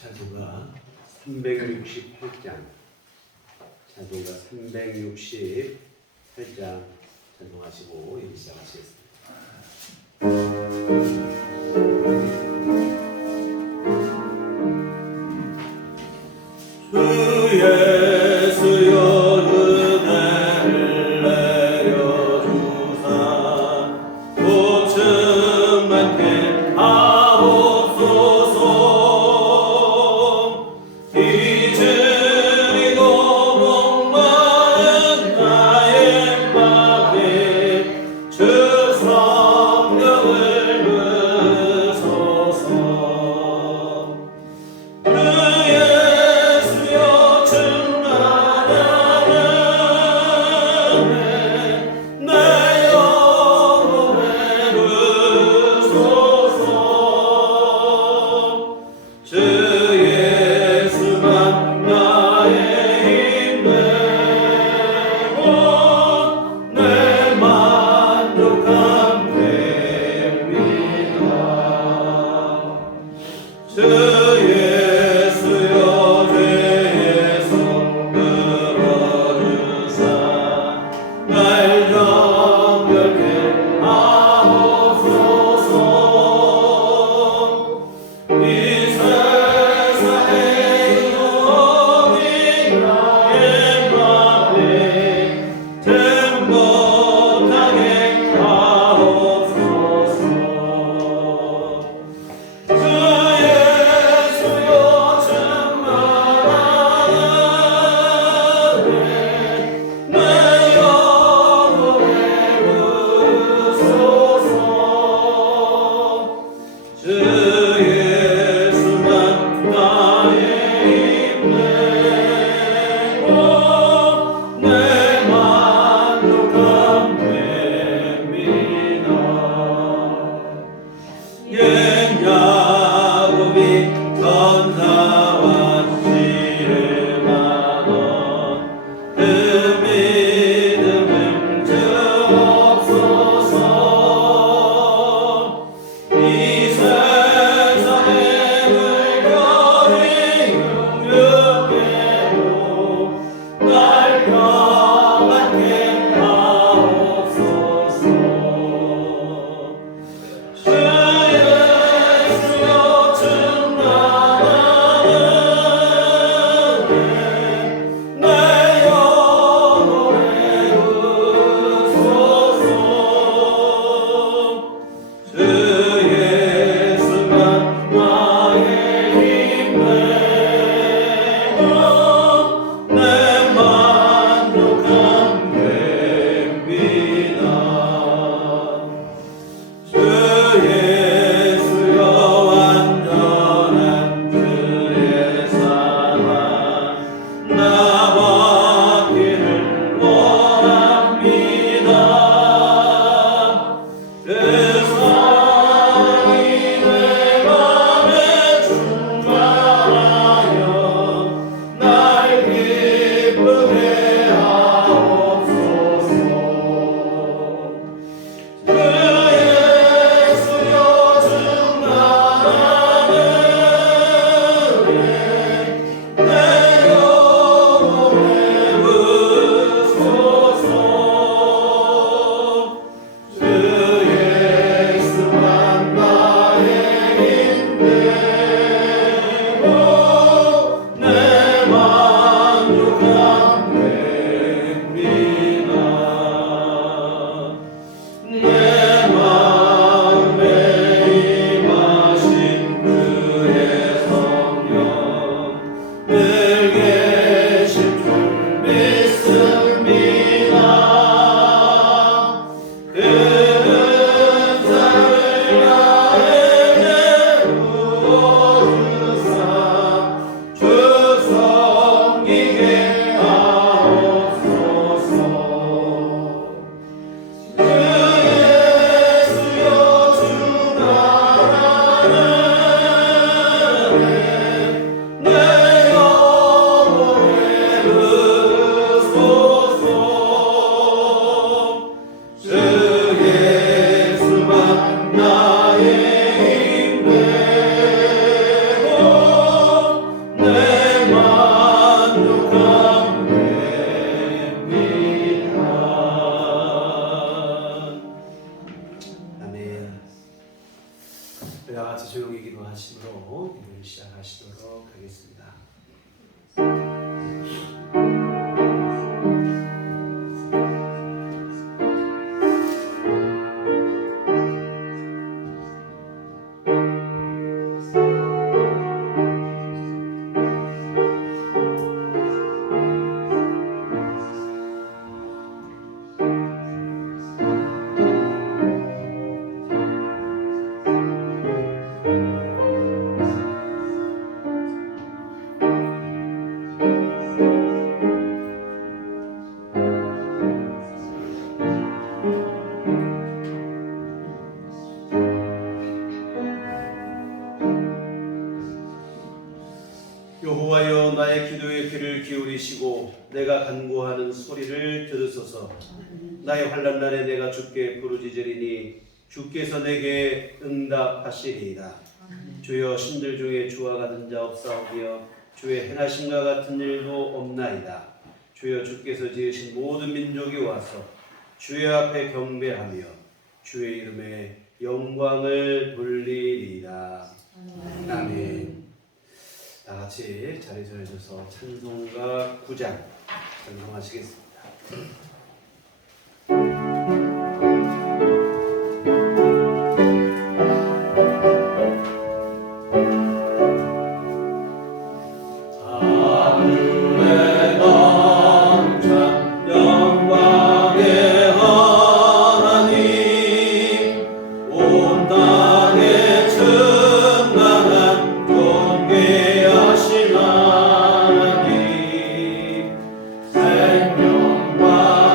찬송가 368장 찬송가 368장 찬송하시고 이제 시작하시겠습니다. 주 예수여 은혜를 내려주사 고층 많게 하옵소서. 잊으리고 목마른 나의 맘에 주 성령을 시작하시도록 하겠습니다. 여호와여, 나의 기도에 귀를 기울이시고 내가 간구하는 소리를 들으소서. 나의 환난 날에 내가 주께 부르짖으리니 주께서 내게 응답하시리이다. 주여, 신들 중에 주와 같은 자 없사오며 주의 행하심과 같은 일도 없나이다. 주여, 주께서 지으신 모든 민족이 와서 주의 앞에 경배하며 주의 이름에 영광을 돌리리이다. 아멘. 다 같이 자리 서셔서 찬송가 9장 찬송하시겠습니다. 생명과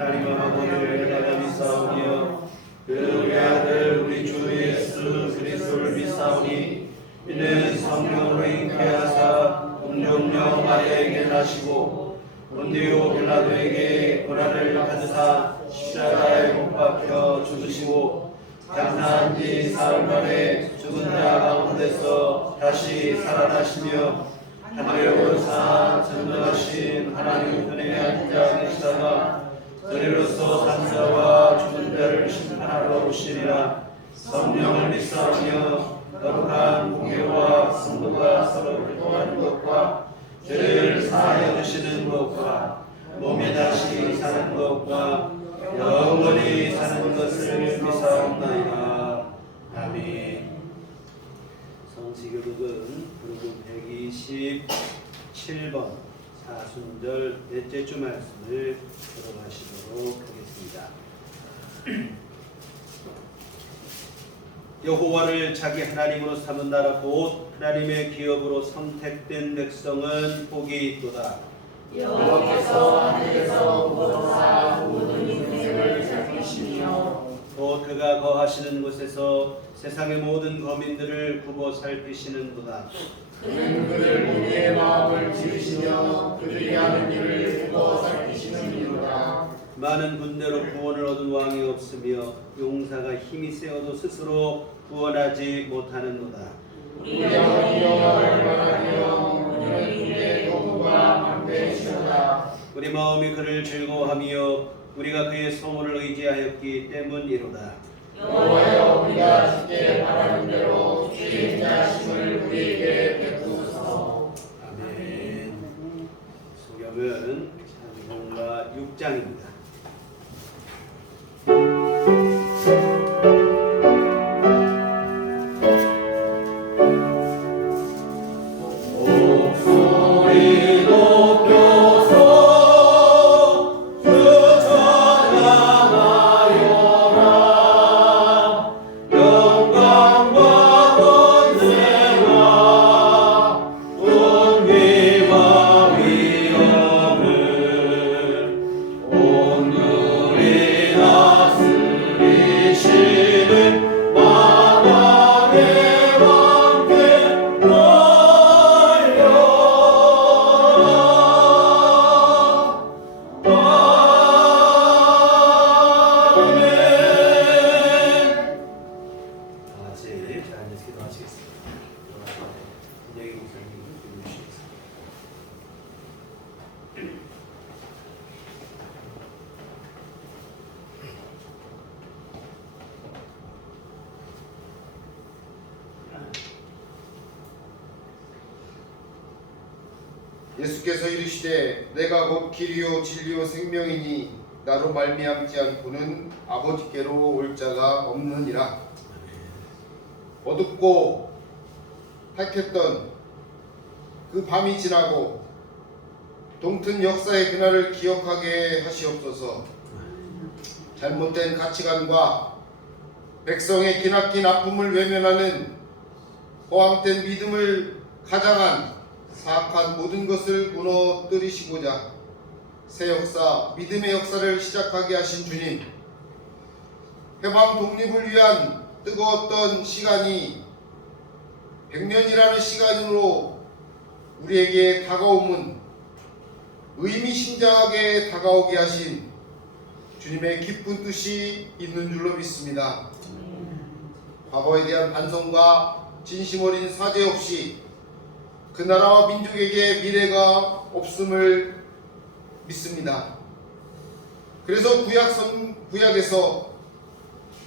하나님 아버지를 내가 믿사오며 그 우리 아들 우리 주 예수 그리스도를 믿사오니 이는 성령으로 잉태하사 동정녀 마리아에게 나시고 본디오 빌라도에게 고난을 받으사 십자가에 못 박혀 죽으시고 장사한 지 사흘 만에 죽은 자 가운데서 다시 살아나시며 하늘에 오르사 전능하신 하나님 은혜에 앉아 계시다가 저리로서 산자와 죽은 자를 심판하러 오시리라. 성령을 믿사오며 거룩한 공회와 성도가 서로 교통하는 것과 죄를 사하여 주시는 것과 몸에 다시 사는 것과 영원히 사는 것을 믿사옵나이다. 아멘. 성시교독은 부르금 127번 사순절 넷째 주 말씀을 들어가시도록 하겠습니다. 여호와를 자기 하나님으로 삼은 나라 곧 하나님의 기업으로 선택된 백성은 복이 있도다. 여호와께서 하늘에서 보사 모든 인생을 살피시며 곧 그가 거하시는 곳에서 세상의 모든 거민들을 굽어 살피시는도다. 그는 그들 모두의 마음을 지으시며 그들이 하는 일을 굽어 살피시느니라. 많은 군대로 구원을 얻은 왕이 없으며 용사가 힘이 세어도 스스로 구원하지 못하는도다. 우리 영이 여호와를 바라며 우리는 그의 도구가 방패시로다. 우리 마음이 그를 즐거워하며 우리가 그의 성호를 의지하였기 때문이로다. 여호와여 우리가 주께 바라는 대로 주의 인자하심을 우리에게 베푸소서. 아멘. 소경은 찬송가 6장입니다. 예수께서 이르시되 내가 곧 길이요 진리요 생명이니 나로 말미암지 않고는 아버지께로 올 자가 없느니라. 어둡고 탁했던 그 밤이 지나고 동튼 역사의 그날을 기억하게 하시옵소서. 잘못된 가치관과 백성의 기나긴 아픔을 외면하는 허황된 믿음을 가장한 사악한 모든 것을 무너뜨리시고자 새 역사, 믿음의 역사를 시작하게 하신 주님, 해방 독립을 위한 뜨거웠던 시간이 100년이라는 시간으로 우리에게 다가옴은 의미심장하게 다가오게 하신 주님의 깊은 뜻이 있는 줄로 믿습니다. 과거에 대한 반성과 진심 어린 사죄 없이 그 나라와 민족에게 미래가 없음을 믿습니다. 그래서 구약에서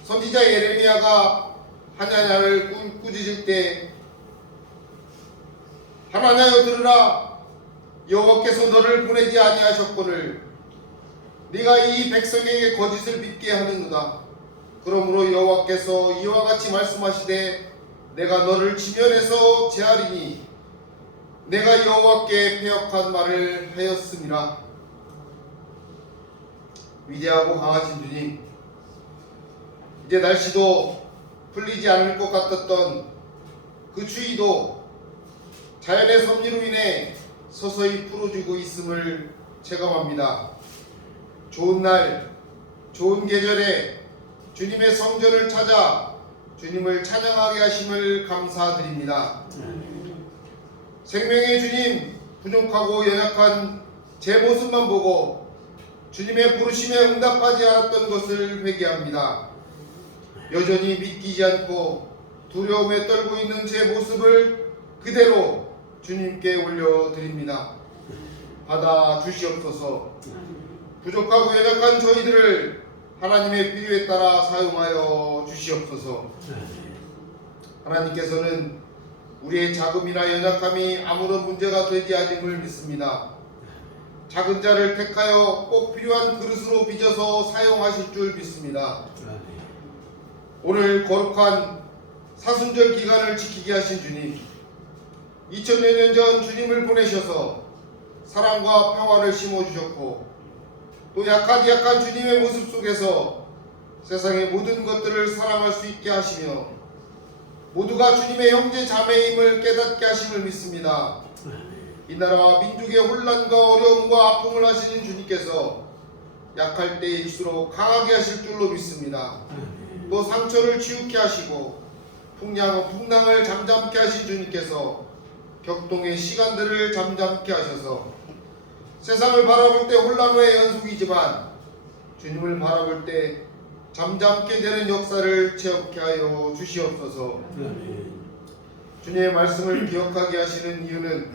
선지자 예레미야가 하나냐를 꾸짖을 때 하나냐여 들으라, 여호와께서 너를 보내지 아니하셨거늘 네가 이 백성에게 거짓을 믿게 하느니라. 그러므로 여호와께서 이와 같이 말씀하시되 내가 너를 지면에서 제하리니 내가 여호와께 패역한 말을 하였음이라. 위대하고 강하신 주님, 이제 날씨도 풀리지 않을 것 같았던 그 추위도 자연의 섭리로 인해 서서히 풀어지고 있음을 체감합니다. 좋은 날, 좋은 계절에 주님의 성전을 찾아 주님을 찬양하게 하심을 감사드립니다. 생명의 주님, 부족하고 연약한 제 모습만 보고 주님의 부르심에 응답하지 않았던 것을 회개합니다. 여전히 믿기지 않고 두려움에 떨고 있는 제 모습을 그대로 주님께 올려드립니다. 받아 주시옵소서. 부족하고 연약한 저희들을 하나님의 필요에 따라 사용하여 주시옵소서. 하나님께서는 우리의 자금이나 연약함이 아무런 문제가 되지 않음을 믿습니다. 작은 자를 택하여 꼭 필요한 그릇으로 빚어서 사용하실 줄 믿습니다. 오늘 거룩한 사순절 기간을 지키게 하신 주님, 2000여 년 전 주님을 보내셔서 사랑과 평화를 심어주셨고 또 약한 주님의 모습 속에서 세상의 모든 것들을 사랑할 수 있게 하시며 모두가 주님의 형제 자매임을 깨닫게 하심을 믿습니다. 이 나라와 민족의 혼란과 어려움과 아픔을 하시는 주님께서 약할 때일수록 강하게 하실 줄로 믿습니다. 또 상처를 치유케 하시고 풍랑을 잠잠케 하신 주님께서 격동의 시간들을 잠잠케 하셔서 세상을 바라볼 때 혼란의 연속이지만 주님을 바라볼 때 잠잠게 되는 역사를 체험케 하여 주시옵소서. 주님의 말씀을 기억하게 하시는 이유는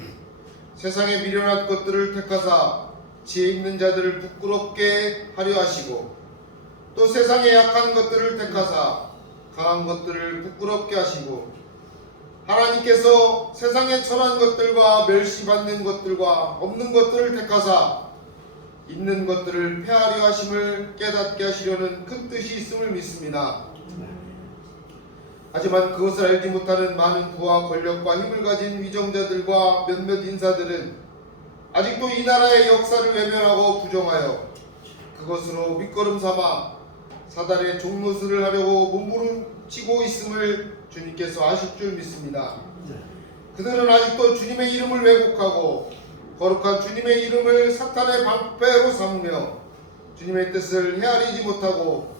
세상에 미련한 것들을 택하사 지혜 있는 자들을 부끄럽게 하려 하시고 또 세상에 약한 것들을 택하사 강한 것들을 부끄럽게 하시고 하나님께서 세상에 천한 것들과 멸시받는 것들과 없는 것들을 택하사 있는 것들을 폐하려 하심을 깨닫게 하시려는 큰 뜻이 있음을 믿습니다. 하지만 그것을 알지 못하는 많은 부와 권력과 힘을 가진 위정자들과 몇몇 인사들은 아직도 이 나라의 역사를 외면하고 부정하여 그것으로 밑거름 삼아 사단의 종노릇을 하려고 몸부림치고 있음을 주님께서 아실 줄 믿습니다. 그들은 아직도 주님의 이름을 왜곡하고 거룩한 주님의 이름을 사탄의 방패로 삼으며 주님의 뜻을 헤아리지 못하고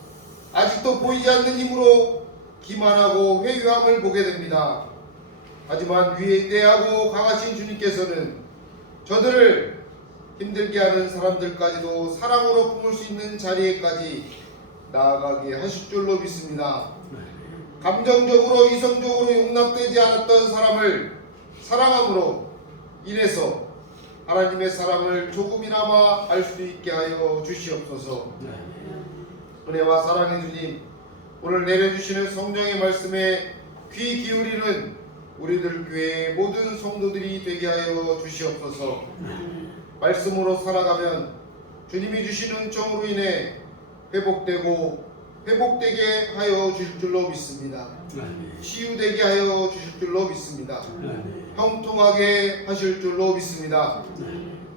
아직도 보이지 않는 힘으로 기만하고 회유함을 보게 됩니다. 하지만 위대하고 강하신 주님께서는 저들을 힘들게 하는 사람들까지도 사랑으로 품을 수 있는 자리에까지 나아가게 하실 줄로 믿습니다. 감정적으로 이성적으로 용납되지 않았던 사람을 사랑함으로 인해서 하나님의 사랑을 조금이나마 알 수 있게 하여 주시옵소서. 은혜와 사랑의 주님, 오늘 내려주시는 성령의 말씀에 귀 기울이는 우리들 교회의 모든 성도들이 되게 하여 주시옵소서. 말씀으로 살아가면 주님이 주신 은총으로 인해 회복되게 하여 주실 줄로 믿습니다. 치유되게 하여 주실 줄로 믿습니다. 형통하게 하실 줄로 믿습니다.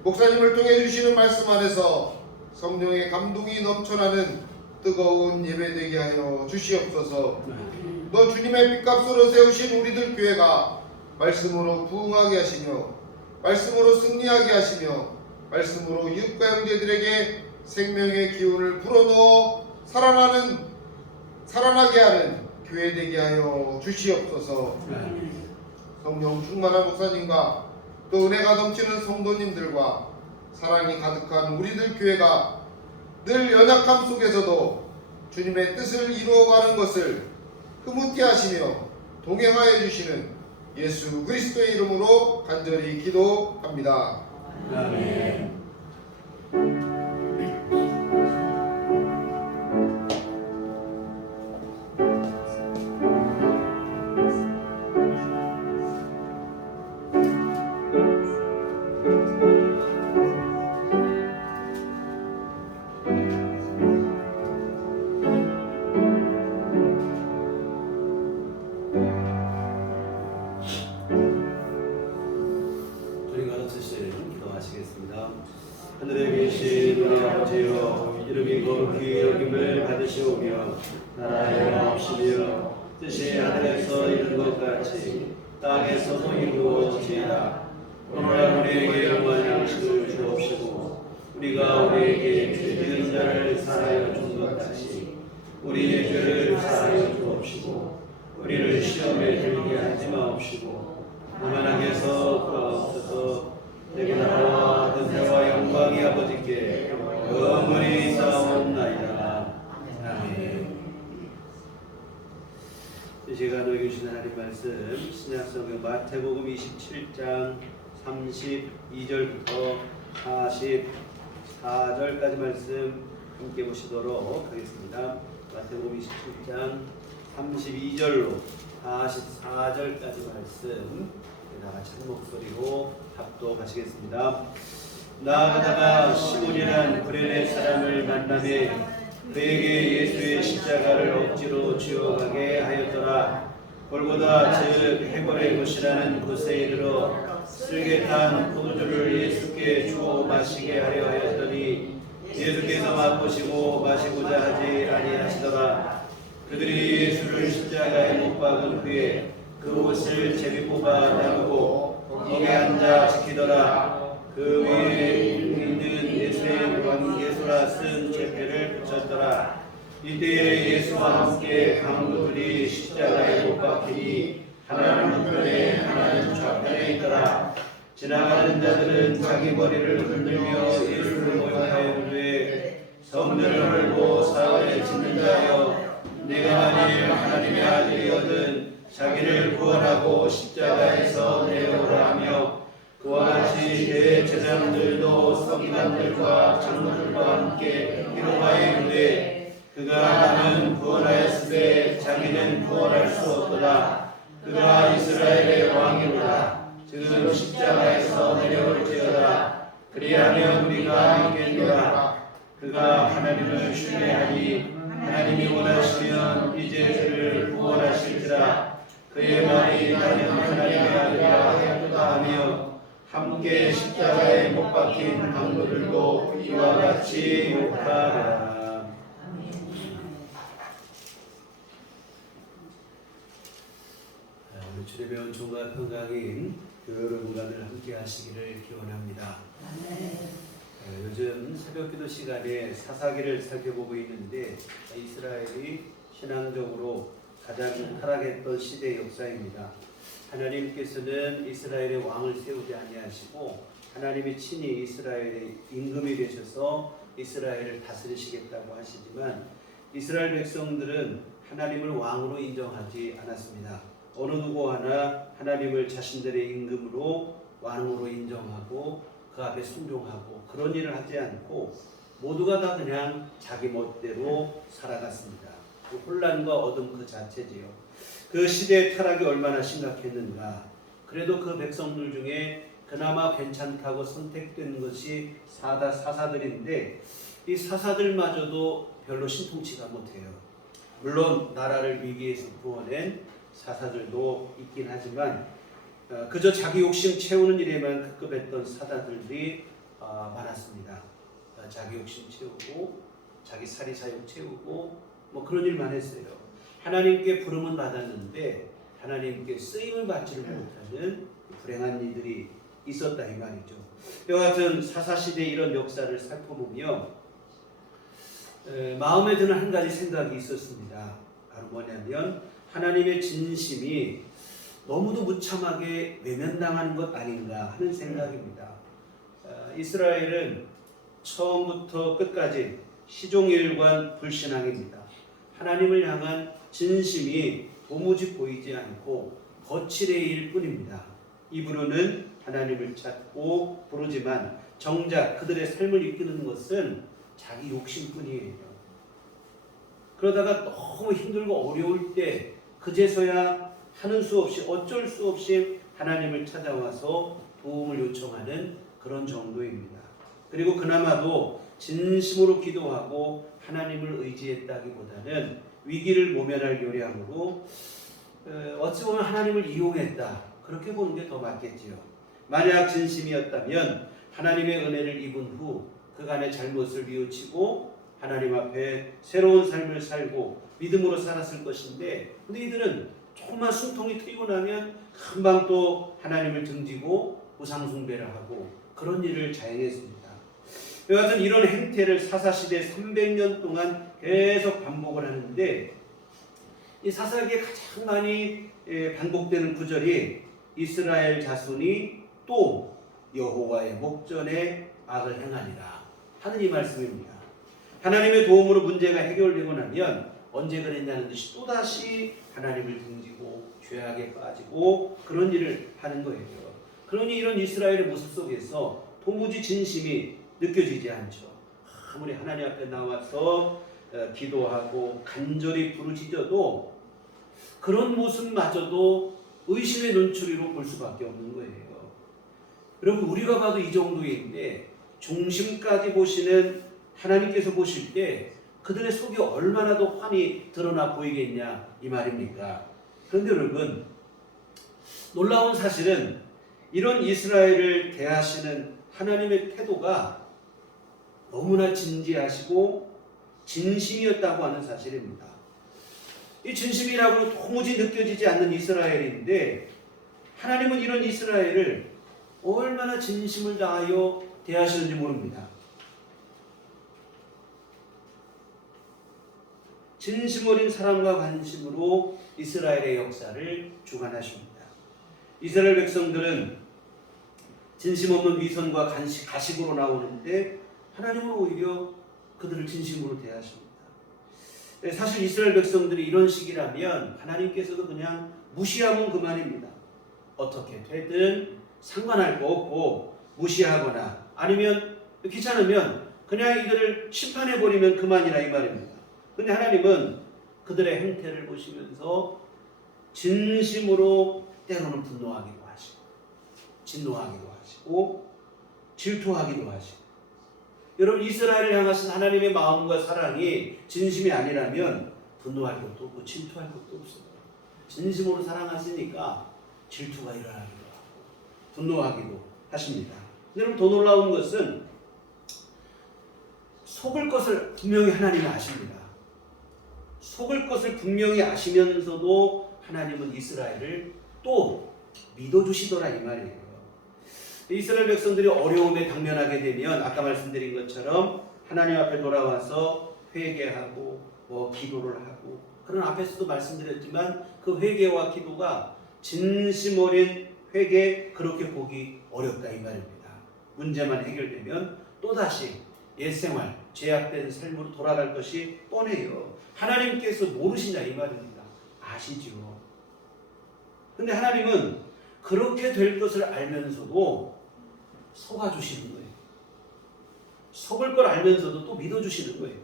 목사님을 통해 주시는 말씀 안에서 성령의 감동이 넘쳐나는 뜨거운 예배되게 하여 주시옵소서. 또 주님의 핏값으로 세우신 우리들 교회가 말씀으로 부흥하게 하시며 말씀으로 승리하게 하시며 말씀으로 이웃과 형제들에게 생명의 기운을 불어넣어 살아나게 하는 교회 되게 하여 주시옵소서. 성령 충만한 목사님과 또 은혜가 넘치는 성도님들과 사랑이 가득한 우리들 교회가 늘 연약함 속에서도 주님의 뜻을 이루어가는 것을 흐뭇게 하시며 동행하여 주시는 예수 그리스도의 이름으로 간절히 기도합니다. 아멘. 하늘에 계신 우리 아버지여, 이름이 거룩히 여김을 받으시오며 나라의 마옵시며 뜻이 하늘에서 이룬 것 같이 땅에서도 이루어지이다. 오늘 우리에게 영원한 양식을 주옵시고 우리가 우리에게 죄지은 자를 사하여 준 것 같이 우리의 죄를 사하여 주옵시고 우리를 시험에 들게 하지 마옵시고 오만하게서 구하옵소서. 내게 나라와 권세와 영광이 아버지께 영원히 있사옵나이다. 아멘. 이 시간 너희 주신 하나님 말씀 신약성경 마태복음 27장 32절부터 44절까지 말씀 함께 보시도록 하겠습니다. 마태복음 27장 32절로 44절까지 말씀 다 같이 한 목소리로 합독하시겠습니다. 나아가다가 시몬이란 구레네 사람을 만나매 그에게 예수의 십자가를 억지로 쥐어가게 하였더라. 골고다 즉 해골의 곳이라는 곳에 이르러 쓸개 탄 포도주를 예수께 주어 마시게 하려 하였더니 예수께서 맛보시고 마시고자 하지 아니하시더라. 그들이 예수를 십자가에 못 박은 후에 그 옷을 제비 뽑아 나누고 거기에 앉아 지키더라. 그 위에 있는 예수의 왕예수라 쓴 제패를 붙였더라. 이때에 예수와 함께 강도들이 십자가에 못 박히니 하나는 우편에 하나는 좌편에 있더라. 지나가는 자들은 자기 머리를 흔들며 예수를 모욕하여 이르되 성전을 헐고 사흘에 짓는 자여 내가 만일 하나님의 아들이거든 자기를 구원하고 십자가에서 내려오라 하며 그와 같이 대제사장들도 서기관들과 장로들과 함께 이르되 이르되 그가 나는 구원하였으되 자기는 구원할 수 없도다. 그가 이스라엘의 왕이로다. 지금 십자가에서 내려올지어다. 그리하면 우리가 믿겠노라. 그가 하나님을 신뢰하니 하나님이 원하시면 이제 그를 구원하실지라. 그의 말이 나는 하나님의 아들이라 하였도다 하며 함께 십자가에 못 박힌 강도들도 이와 같이 욕하라. 오늘 주에 배운 종과 평강인 교회로 문간을 함께 하시기를 기원합니다. 요즘 새벽기도 시간에 사사기를 살펴보고 있는데 이스라엘이 신앙적으로 가장 타락했던 시대의 역사입니다. 하나님께서는 이스라엘의 왕을 세우지 아니하시고 하나님이 친히 이스라엘의 임금이 되셔서 이스라엘을 다스리시겠다고 하시지만 이스라엘 백성들은 하나님을 왕으로 인정하지 않았습니다. 어느 누구 하나 하나님을 자신들의 임금으로 왕으로 인정하고 그 앞에 순종하고 그런 일을 하지 않고 모두가 다 그냥 자기 멋대로 살아갔습니다. 그 혼란과 어둠 그 자체지요. 그 시대의 타락이 얼마나 심각했는가. 그래도 그 백성들 중에 그나마 괜찮다고 선택된 것이 사사들인데 이 사사들마저도 별로 신통치가 못해요. 물론 나라를 위기에서 구원한 사사들도 있긴 하지만 그저 자기 욕심 채우는 일에만 급급했던 사사들이 많았습니다. 자기 욕심 채우고 자기 사리사욕 채우고 뭐 그런 일만 했어요. 하나님께 부름은 받았는데 하나님께 쓰임을 받지를 못하는 불행한 이들이 있었다 이 말이죠. 이와 같은 사사시대의 이런 역사를 살펴보며 마음에 드는 한 가지 생각이 있었습니다. 바로 뭐냐면 하나님의 진심이 너무도 무참하게 외면당하는 것 아닌가 하는 생각입니다. 이스라엘은 처음부터 끝까지 시종일관 불신앙입니다. 하나님을 향한 진심이 도무지 보이지 않고 거칠의 뿐입니다. 입으로는 하나님을 찾고 부르지만 정작 그들의 삶을 이끄는 것은 자기 욕심뿐이에요. 그러다가 너무 힘들고 어려울 때 그제서야 하는 수 없이 어쩔 수 없이 하나님을 찾아와서 도움을 요청하는 그런 정도입니다. 그리고 그나마도 진심으로 기도하고 하나님을 의지했다기보다는 위기를 모면할 요량으로 어찌 보면 하나님을 이용했다 그렇게 보는 게 더 맞겠지요. 만약 진심이었다면 하나님의 은혜를 입은 후 그간의 잘못을 뉘우치고 하나님 앞에 새로운 삶을 살고 믿음으로 살았을 것인데 근데 이들은 조금만 숨통이 트이고 나면 금방 또 하나님을 등지고 우상 숭배를 하고 그런 일을 자행했습니다. 여하튼 이런 행태를 사사시대 300년 동안 계속 반복을 하는데 이 사사기에 가장 많이 반복되는 구절이 이스라엘 자손이 또 여호와의 목전에 악을 행하리라 하는 이 말씀입니다. 하나님의 도움으로 문제가 해결되고 나면 언제 그랬냐는 듯이 또다시 하나님을 등지고 죄악에 빠지고 그런 일을 하는 거예요. 그러니 이런 이스라엘의 모습 속에서 도무지 진심이 느껴지지 않죠. 아무리 하나님 앞에 나와서 기도하고 간절히 부르짖어도 그런 모습마저도 의심의 눈초리로 볼 수밖에 없는 거예요. 여러분 우리가 봐도 이 정도인데 중심까지 보시는 하나님께서 보실 때 그들의 속이 얼마나 더 환히 드러나 보이겠냐 이 말입니까? 그런데 여러분 놀라운 사실은 이런 이스라엘을 대하시는 하나님의 태도가 너무나 진지하시고 진심이었다고 하는 사실입니다. 이 진심이라고 도무지 느껴지지 않는 이스라엘인데 하나님은 이런 이스라엘을 얼마나 진심을 다하여 대하시는지 모릅니다. 진심 어린 사랑과 관심으로 이스라엘의 역사를 주관하십니다. 이스라엘 백성들은 진심 없는 위선과 가식으로 나오는데 하나님은 오히려 그들을 진심으로 대하십니다. 사실 이스라엘 백성들이 이런 식이라면 하나님께서도 그냥 무시하면 그만입니다. 어떻게 되든 상관할 거 없고 무시하거나 아니면 귀찮으면 그냥 이들을 심판해버리면 그만이라 이 말입니다. 근데 하나님은 그들의 행태를 보시면서 진심으로 때로는 분노하기도 하시고 진노하기도 하시고 질투하기도 하시고 여러분 이스라엘을 향하신 하나님의 마음과 사랑이 진심이 아니라면 분노할 것도 없고 질투할 것도 없어요. 진심으로 사랑하시니까 질투가 일어나기도 하고 분노하기도 하십니다. 여러분 더 놀라운 것은 속을 것을 분명히 하나님은 아십니다. 속을 것을 분명히 아시면서도 하나님은 이스라엘을 또 믿어주시더라 이 말이에요. 이스라엘 백성들이 어려움에 당면하게 되면 아까 말씀드린 것처럼 하나님 앞에 돌아와서 회개하고 기도를 하고 그런 앞에서도 말씀드렸지만 그 회개와 기도가 진심 어린 회개 그렇게 보기 어렵다 이 말입니다. 문제만 해결되면 또다시 옛생활 죄악된 삶으로 돌아갈 것이 뻔해요. 하나님께서 모르시냐 이 말입니다. 아시죠. 근데 하나님은 그렇게 될 것을 알면서도 속아주시는 거예요. 속을 걸 알면서도 또 믿어주시는 거예요.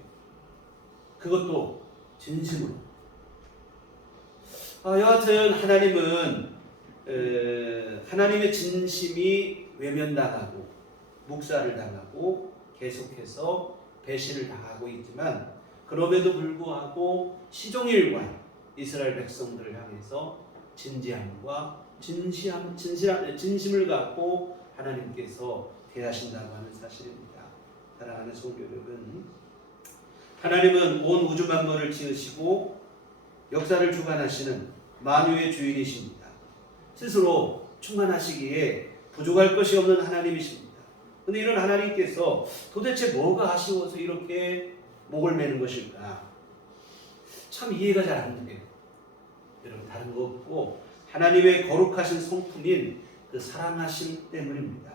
그것도 진심으로. 여하튼 하나님은 하나님의 진심이 외면당하고 묵살을 당하고 계속해서 배신을 당하고 있지만 그럼에도 불구하고 시종일관 이스라엘 백성들을 향해서 진지함과 진심을 갖고 하나님께서 대하신다고 하는 사실입니다. 사랑하는 성도 여러분, 하나님은 온 우주 만물을 지으시고 역사를 주관하시는 만유의 주인이십니다. 스스로 충만하시기에 부족할 것이 없는 하나님이십니다. 그런데 이런 하나님께서 도대체 뭐가 아쉬워서 이렇게 목을 매는 것일까? 참 이해가 잘 안 돼요. 여러분 다른 거 없고 하나님의 거룩하신 성품인 그 사랑하심 때문입니다.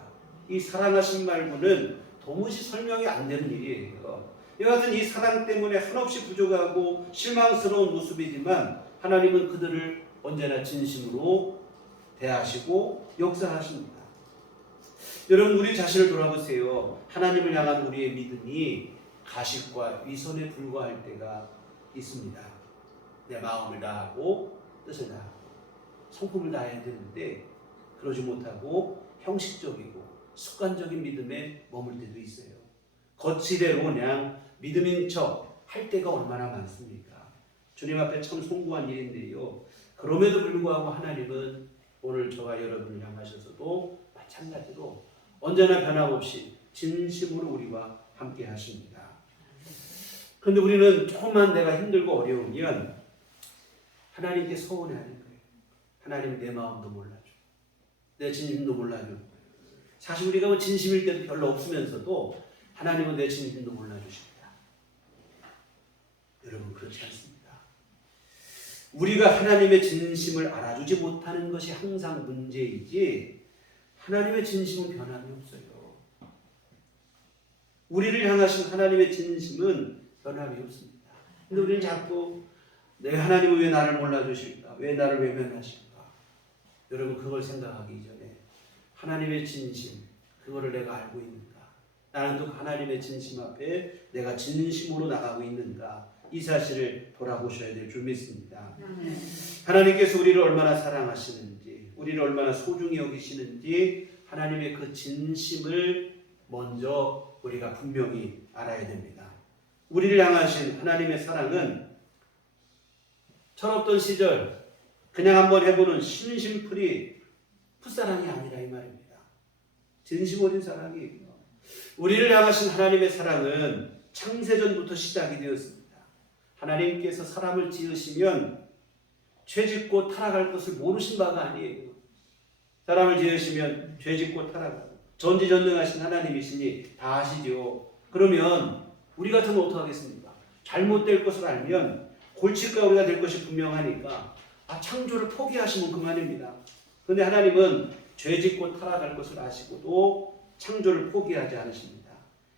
이 사랑하심 말고는 도무지 설명이 안 되는 일이에요. 여하튼 이 사랑 때문에 한없이 부족하고 실망스러운 모습이지만 하나님은 그들을 언제나 진심으로 대하시고 역사하십니다. 여러분 우리 자신을 돌아보세요. 하나님을 향한 우리의 믿음이 가식과 위선에 불과할 때가 있습니다. 내 마음을 다하고 뜻을 다하고 성품을 다해야 되는데 그러지 못하고 형식적이고 습관적인 믿음에 머물 때도 있어요. 거치대로 그냥 믿음인 척 할 때가 얼마나 많습니까? 주님 앞에 참 송구한 일인데요. 그럼에도 불구하고 하나님은 오늘 저와 여러분을 향하셔서도 마찬가지로 언제나 변함없이 진심으로 우리와 함께 하십니다. 그런데 우리는 조금만 내가 힘들고 어려우면 하나님께 서운해하는 거예요. 하나님 내 마음도 몰라줘. 내 진심도 몰라줘. 사실 우리가 진심일 때도 별로 없으면서도 하나님은 내 진심도 몰라주십니다. 여러분 그렇지 않습니다. 우리가 하나님의 진심을 알아주지 못하는 것이 항상 문제이지 하나님의 진심은 변함이 없어요. 우리를 향하신 하나님의 진심은 변함이 없습니다. 근데 우리는 자꾸 내 하나님은 왜 나를 몰라주실까? 왜 나를 외면하실까? 여러분 그걸 생각하기 전에 하나님의 진심 그거를 내가 알고 있는가? 나는 또 하나님의 진심 앞에 내가 진심으로 나가고 있는가? 이 사실을 돌아보셔야 될 줄 믿습니다. 하나님께서 우리를 얼마나 사랑하시는지 우리를 얼마나 소중히 여기시는지 하나님의 그 진심을 먼저 우리가 분명히 알아야 됩니다. 우리를 향하신 하나님의 사랑은 철없던 시절 그냥 한번 해보는 심심풀이 풋사랑이 아니라 이 말입니다. 진심 어린 사랑이에요. 우리를 향하신 하나님의 사랑은 창세전부터 시작이 되었습니다. 하나님께서 사람을 지으시면 죄짓고 타락할 것을 모르신 바가 아니에요. 사람을 지으시면 죄짓고 타락하고 전지전능하신 하나님이시니 다 아시죠. 그러면 우리 같으면 어떡하겠습니까? 잘못될 것을 알면 골칫가루가 될 것이 분명하니까 창조를 포기하시면 그만입니다. 그런데 하나님은 죄짓고 타락할 것을 아시고도 창조를 포기하지 않으십니다.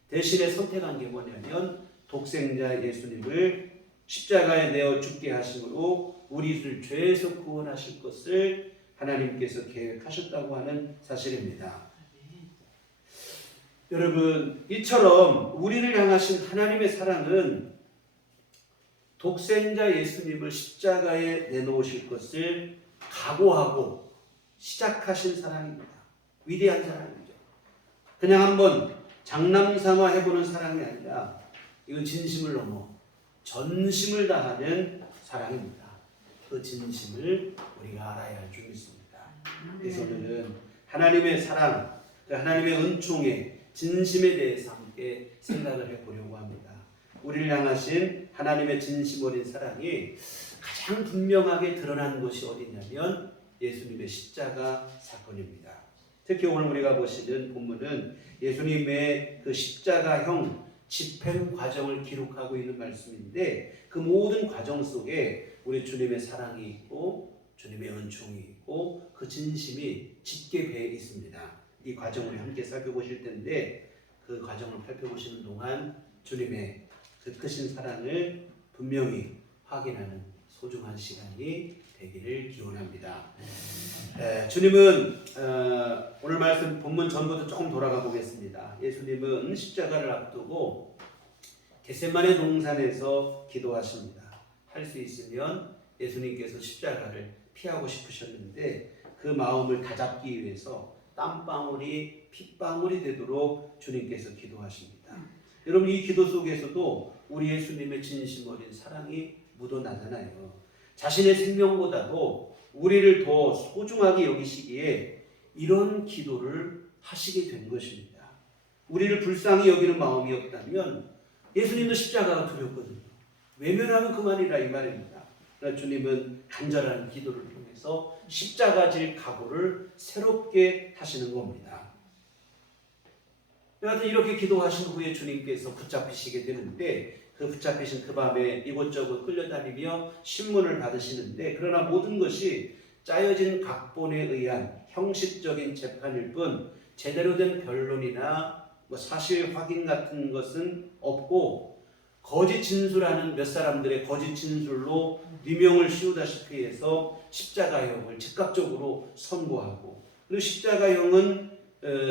대신에 선택한 게 뭐냐면 독생자 예수님을 십자가에 내어 죽게 하심으로 우리를 죄에서 구원하실 것을 하나님께서 계획하셨다고 하는 사실입니다. 여러분 이처럼 우리를 향하신 하나님의 사랑은 독생자 예수님을 십자가에 내놓으실 것을 각오하고 시작하신 사랑입니다. 위대한 사랑이죠. 그냥 한번 장난삼아 해보는 사랑이 아니라 이건 진심을 넘어 전심을 다하는 사랑입니다. 그 진심을 우리가 알아야 할 줄 믿습니다. 그래서 오늘은 하나님의 사랑, 하나님의 은총의 진심에 대해서 함께 생각을 해보려고 합니다. 우리를 향하신 하나님의 진심 어린 사랑이 가장 분명하게 드러난 것이 어디냐면 예수님의 십자가 사건입니다. 특히 오늘 우리가 보시는 본문은 예수님의 그 십자가형 집행 과정을 기록하고 있는 말씀인데 그 모든 과정 속에 우리 주님의 사랑이 있고 주님의 은총이 있고 그 진심이 짙게 배어 있습니다. 이 과정을 함께 살펴보실 텐데 그 과정을 살펴보시는 동안 주님의 그 크신 사랑을 분명히 확인하는 소중한 시간이 되기를 기원합니다. 주님은 오늘 말씀 본문 전부터 조금 돌아가 보겠습니다. 예수님은 십자가를 앞두고 겟세마네 동산에서 기도하십니다. 할 수 있으면 예수님께서 십자가를 피하고 싶으셨는데 그 마음을 다잡기 위해서 땀방울이 핏방울이 되도록 주님께서 기도하십니다. 여러분 이 기도 속에서도 우리 예수님의 진심 어린 사랑이 묻어나잖아요. 자신의 생명보다도 우리를 더 소중하게 여기시기에 이런 기도를 하시게 된 것입니다. 우리를 불쌍히 여기는 마음이었다면 예수님도 십자가가 두렵거든요. 외면하면 그만이라 이 말입니다. 그러나 주님은 간절한 기도를 통해서 십자가질 각오를 새롭게 하시는 겁니다. 여하튼 이렇게 기도하신 후에 주님께서 붙잡히시게 되는데 그 붙잡히신 그 밤에 이곳저곳 끌려다니며 신문을 받으시는데 그러나 모든 것이 짜여진 각본에 의한 형식적인 재판일 뿐 제대로 된 변론이나 사실 확인 같은 것은 없고 거짓 진술하는 몇 사람들의 거짓 진술로 누명을 씌우다시피 해서 십자가형을 즉각적으로 선고하고 그리고 십자가형은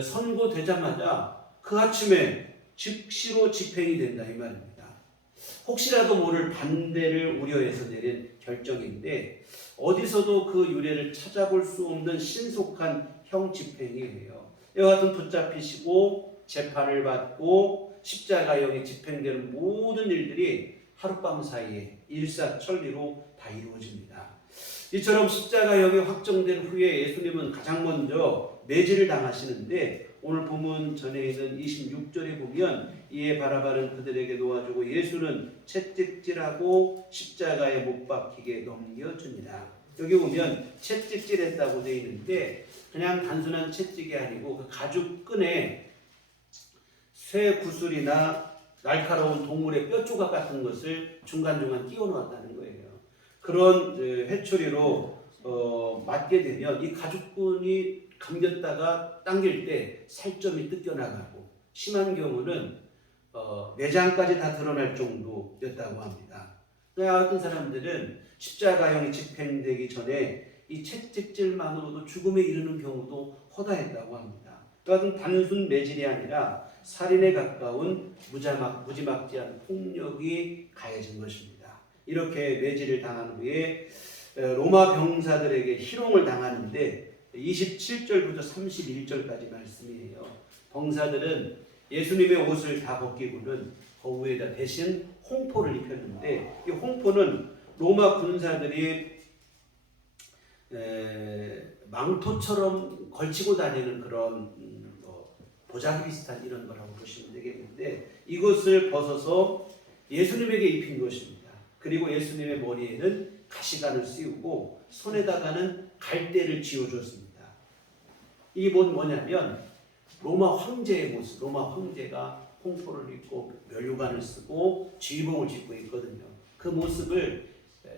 선고되자마자 그 아침에 즉시로 집행이 된다 이 말입니다. 혹시라도 모를 반대를 우려해서 내린 결정인데 어디서도 그 유래를 찾아볼 수 없는 신속한 형 집행이에요. 이와 같은 붙잡히시고 재판을 받고 십자가형에 집행되는 모든 일들이 하룻밤 사이에 일사천리로 다 이루어집니다. 이처럼 십자가형이 확정된 후에 예수님은 가장 먼저 매질을 당하시는데 오늘 본문 전에 있는 26절에 보면 이에 바라바는 그들에게 놓아주고 예수는 채찍질하고 십자가에 못 박히게 넘겨줍니다. 여기 보면 채찍질했다고 되어 있는데 그냥 단순한 채찍이 아니고 그 가죽끈에 쇠 구슬이나 날카로운 동물의 뼈 조각 같은 것을 중간중간 끼워 놓았다는 거예요. 그런 회초리로 맞게 되면 이 가죽끈이 감겼다가 당길 때 살점이 뜯겨나가고 심한 경우는 내장까지 다 드러날 정도였다고 합니다. 어떤 사람들은 십자가형이 집행되기 전에 이 채찍질만으로도 죽음에 이르는 경우도 허다했다고 합니다. 그것은 단순 매질이 아니라 살인에 가까운 무지막지한 폭력이 가해진 것입니다. 이렇게 매질을 당한 후에 로마 병사들에게 희롱을 당하는데 27절부터 31절까지 말씀이에요. 병사들은 예수님의 옷을 다 벗기고는 그 위에다 대신 홍포를 입혔는데 이 홍포는 로마 군사들이 망토처럼 걸치고 다니는 그런 보자기 비슷한 이런 거라고 보시면 되겠는데 이것을 벗어서 예수님에게 입힌 것입니다. 그리고 예수님의 머리에는 가시관을 씌우고 손에다가는 갈대를 쥐어줬습니다. 이게 뭐냐면 로마 황제의 모습, 로마 황제가 홍포를 입고 면류관을 쓰고 쥐봉을 짚고 있거든요. 그 모습을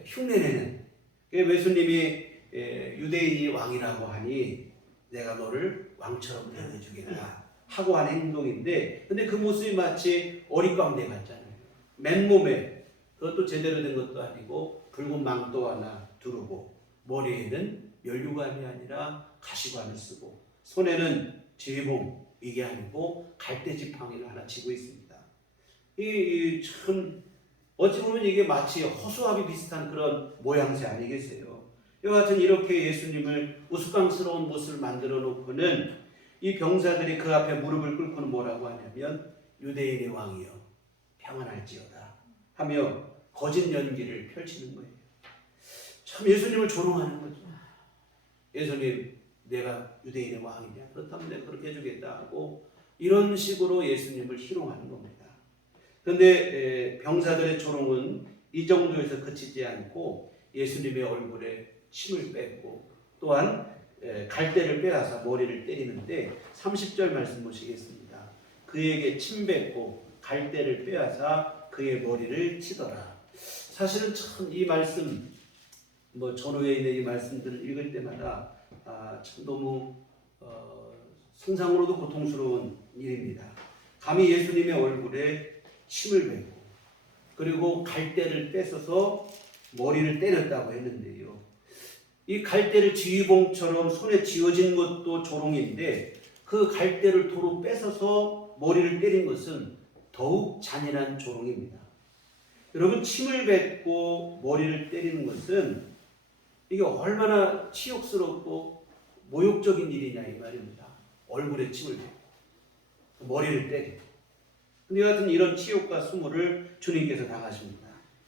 흉내내는 예수님이 유대인이 왕이라고 하니 내가 너를 왕처럼 대해주겠다 하고 한 행동인데 근데 그 모습이 마치 어릿광대 같잖아요. 맨몸에 그것도 제대로 된 것도 아니고 붉은 망토 하나 두르고 머리에는 면류관이 아니라 가시관을 쓰고 손에는 쥐봉 이게 아니고 갈대 지팡이를 하나 쥐고 있습니다. 참 어찌 보면 이게 마치 허수아비 비슷한 그런 모양새 아니겠어요? 이와 같은 이렇게 예수님을 우스꽝스러운 모습을 만들어 놓고는 이 병사들이 그 앞에 무릎을 꿇고는 뭐라고 하냐면 유대인의 왕이여 평안할지어다 하며 거짓 연기를 펼치는 거예요. 참 예수님을 조롱하는 거죠. 예수님 내가 유대인의 왕이냐? 그렇다면 내가 그렇게 해주겠다 하고 이런 식으로 예수님을 희롱하는 겁니다. 그런데 병사들의 조롱은 이 정도에서 그치지 않고 예수님의 얼굴에 침을 뺏고 또한 갈대를 빼앗아 머리를 때리는데 30절 말씀 보시겠습니다. 그에게 침 뱉고 갈대를 빼앗아 그의 머리를 치더라. 사실은 참 이 말씀 전후에 있는 이 말씀들을 읽을 때마다 참 너무 상상으로도 고통스러운 일입니다. 감히 예수님의 얼굴에 침을 뱉고 그리고 갈대를 뺏어서 머리를 때렸다고 했는데요. 이 갈대를 지휘봉처럼 손에 쥐어진 것도 조롱인데 그 갈대를 도로 뺏어서 머리를 때린 것은 더욱 잔인한 조롱입니다. 여러분 침을 뱉고 머리를 때리는 것은 이게 얼마나 치욕스럽고 모욕적인 일이냐 이 말입니다. 얼굴에 침을 뱉고 머리를 때리고 근데 여하튼 이런 치욕과 수모를 주님께서 당하십니다.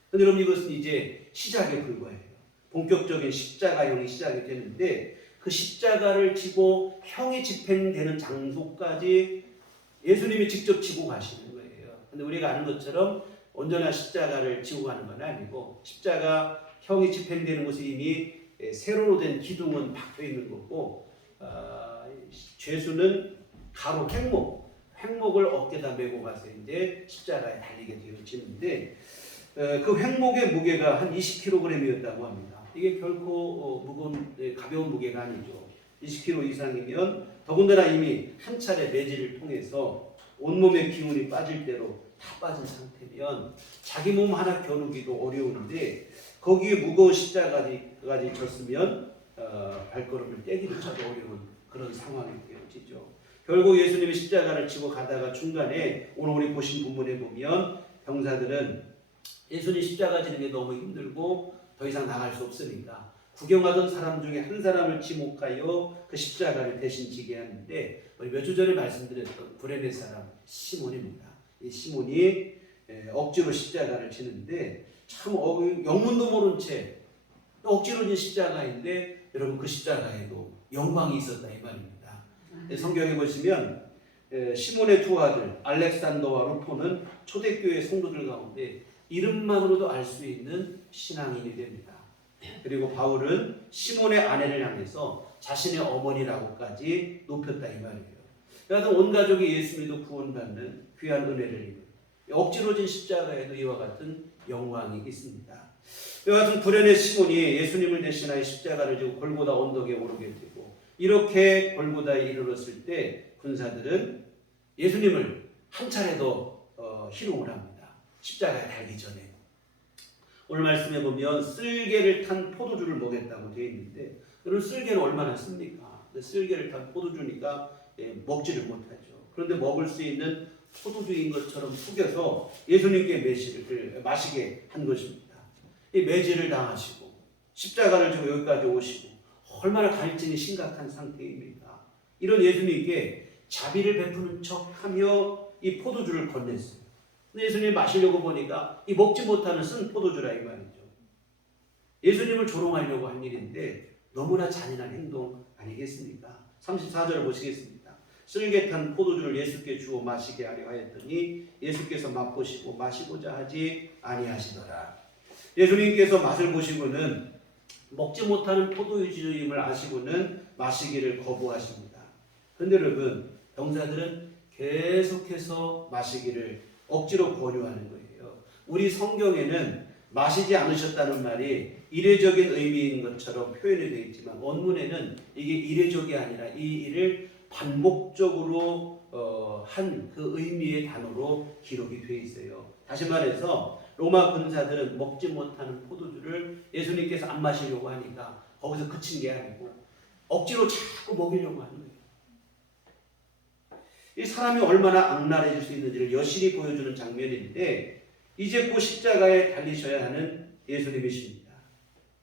근데 여러분 이것은 이제 시작에 불과해요. 본격적인 십자가형이 시작이 되는데 그 십자가를 지고 형이 집행되는 장소까지 예수님이 직접 지고 가시는 거예요. 근데 우리가 아는 것처럼 온전한 십자가를 지고 가는 건 아니고 십자가 형이 집행되는 곳에 이미 세로로 된 기둥은 박혀 있는 거고 죄수는 가로 횡목을 어깨다 메고 가서 이제 십자가에 달리게 되어지는데 그 횡목의 무게가 한 20kg이었다고 합니다. 이게 결코 가벼운 무게가 아니죠. 20kg 이상이면 더군다나 이미 한 차례 매질을 통해서 온몸의 기운이 빠질 대로 다 빠진 상태면 자기 몸 하나 겨누기도 어려운데 거기에 무거운 십자가까지 졌으면 발걸음을 떼기조차도 어려운 그런 상황이 되어지죠. 결국 예수님이 십자가를 지고 가다가 중간에 오늘 우리 보신 본문에 보면 병사들은 예수님 십자가 지는 게 너무 힘들고 더 이상 나갈 수 없으니까 구경하던 사람 중에 한 사람을 지목하여 그 십자가를 대신 지게 하는데 우리 몇 주 전에 말씀드렸던 구레네 사람 시몬입니다. 이 시몬이 억지로 십자가를 지는데 참 영문도 모른 채 억지로 진 십자가인데 여러분 그 십자가에도 영광이 있었다 이 말입니다. 성경에 보시면 시몬의 두 아들 알렉산더와 루포는 초대교회 성도들 가운데 이름만으로도 알 수 있는 신앙인이 됩니다. 그리고 바울은 시몬의 아내를 향해서 자신의 어머니라고까지 높였다 이 말이에요. 여하튼 온 가족이 예수 믿어 구원받는 귀한 은혜를 입은 억지로 진 십자가에도 이와 같은 영광이 있습니다. 이와 같은 불연의 시몬이 예수님을 대신하여 십자가를 지고 골고다 언덕에 오르게 되고 이렇게 골고다에 이르렀을 때 군사들은 예수님을 한 차례 더 희롱을 합니다. 십자가에 달기 전에. 오늘 말씀에 보면 쓸개를 탄 포도주를 먹였다고 되어 있는데 여러분 쓸개는 얼마나 씁니까? 쓸개를 탄 포도주니까 먹지를 못하죠. 그런데 먹을 수 있는 포도주인 것처럼 속여서 예수님께 마시게 한 것입니다. 이 매질을 당하시고 십자가를 지고 여기까지 오시고 얼마나 갈증이 심각한 상태입니까? 이런 예수님께 자비를 베푸는 척하며 이 포도주를 건넸어요. 근데 예수님이 마시려고 보니까 이 먹지 못하는 쓴 포도주라 이 말이죠. 예수님을 조롱하려고 한 일인데 너무나 잔인한 행동 아니겠습니까? 34절을 보시겠습니다. 쓸개 탄 포도주를 예수께 주어 마시게 하려 하였더니 예수께서 맛보시고 마시고자 하지 아니하시더라. 예수님께서 맛을 보시고는 먹지 못하는 포도주임을 아시고는 마시기를 거부하십니다. 그런데 여러분 병사들은 계속해서 마시기를 억지로 권유하는 거예요. 우리 성경에는 마시지 않으셨다는 말이 이례적인 의미인 것처럼 표현이 되어 있지만 원문에는 이게 이례적이 아니라 이 일을 반복적으로 한 그 의미의 단어로 기록이 되어 있어요. 다시 말해서 로마 군사들은 먹지 못하는 포도주를 예수님께서 안 마시려고 하니까 거기서 그친 게 아니고 억지로 자꾸 먹이려고 하는 거예요. 이 사람이 얼마나 악랄해질 수 있는지를 여실히 보여주는 장면인데 이제 곧 십자가에 달리셔야 하는 예수님이십니다.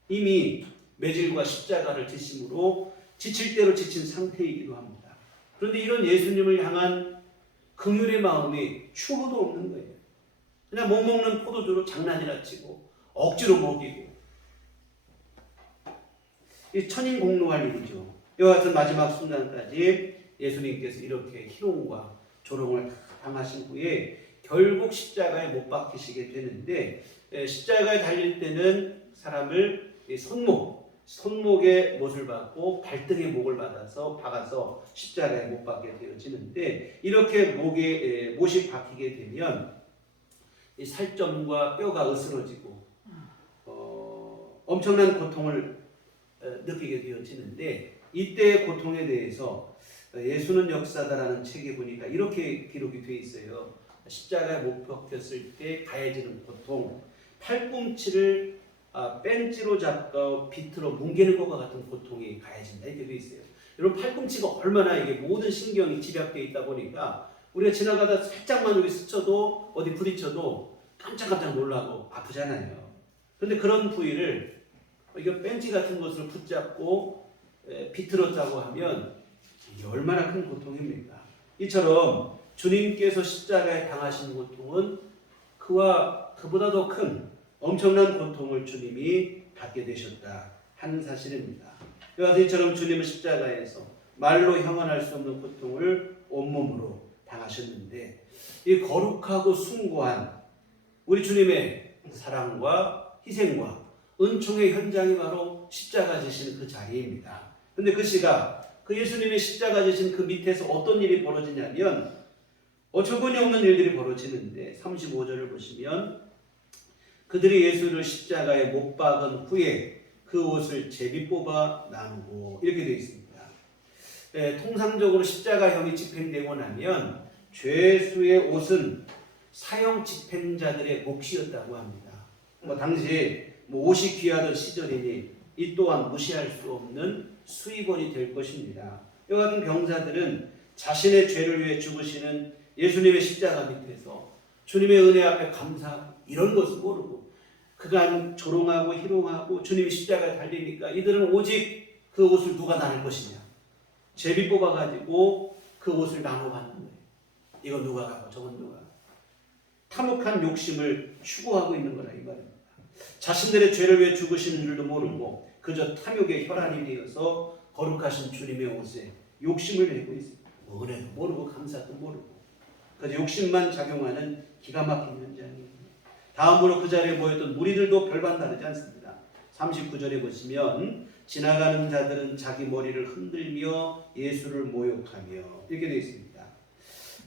이미 매질과 십자가를 지심으로 지칠 대로 지친 상태이기도 합니다. 그런데 이런 예수님을 향한 긍휼의 마음이 추호도 없는 거예요. 그냥 못 먹는 포도주로 장난이나 치고 억지로 먹이고 이 천인공노할 일이죠. 이와 같은 마지막 순간까지 예수님께서 이렇게 희롱과 조롱을 당하신 후에 결국 십자가에 못 박히시게 되는데 십자가에 달릴 때는 사람을 손목에 못을 받고 발등에 목을 박아서 십자가에 못 박게 되어지는데 이렇게 못이 박히게 되면 이 살점과 뼈가 으스러지고 엄청난 고통을 느끼게 되어지는데 이때의 고통에 대해서 예수는 역사다라는 책에 보니까 이렇게 기록이 되어 있어요. 십자가에 못 박혔을 때 가해지는 고통, 팔꿈치를 벤치로 잡고 비틀어 뭉개는 것과 같은 고통이 가해진다 이렇게 되어 있어요. 여러분 팔꿈치가 얼마나 이게 모든 신경이 집약되어 있다 보니까 우리가 지나가다 살짝만 여기 스쳐도 어디 부딪혀도 깜짝깜짝 놀라고 아프잖아요. 그런데 그런 부위를 이거 벤치 같은 것을 붙잡고 비틀었다고 하면 이게 얼마나 큰 고통입니까? 이처럼 주님께서 십자가에 당하신 고통은 그보다 더 큰 엄청난 고통을 주님이 받게 되셨다 하는 사실입니다. 이처럼 주님은 십자가에서 말로 형언할 수 없는 고통을 온몸으로 당하셨는데 이 거룩하고 숭고한 우리 주님의 사랑과 희생과 은총의 현장이 바로 십자가 지시는 그 자리입니다. 그런데 그 시각 그 예수님의 십자가 지신 그 밑에서 어떤 일이 벌어지냐면 어처구니 없는 일들이 벌어지는데 35절을 보시면 그들이 예수를 십자가에 못 박은 후에 그 옷을 제비 뽑아 나누고 이렇게 되어 있습니다. 통상적으로 십자가형이 집행되고 나면 죄수의 옷은 사형 집행자들의 몫이었다고 합니다. 당시에 옷이 귀하던 시절이니 이 또한 무시할 수 없는 수입원이 될 것입니다. 이와 같은 병사들은 자신의 죄를 위해 죽으시는 예수님의 십자가 밑에서 주님의 은혜 앞에 감사하고 이런 것을 모르고 그간 조롱하고 희롱하고 주님이 십자가에 달리니까 이들은 오직 그 옷을 누가 나눌 것이냐 제비 뽑아가지고 그 옷을 나눠가는 거예요. 이건 누가 가고 저건 누가 가고 탐욕한 욕심을 추구하고 있는 거라 이 말입니다. 자신들의 죄를 위해 죽으시는 줄도 모르고 그저 탐욕의 혈안이 되어서 거룩하신 주님의 옷에 욕심을 내고 있습니다. 은혜도 모르고 감사도 모르고 그저 욕심만 작용하는 기가 막힌 현장이에요. 다음으로 그 자리에 모였던 무리들도 별반 다르지 않습니다. 39절에 보시면 지나가는 자들은 자기 머리를 흔들며 예수를 모욕하며 이렇게 되어 있습니다.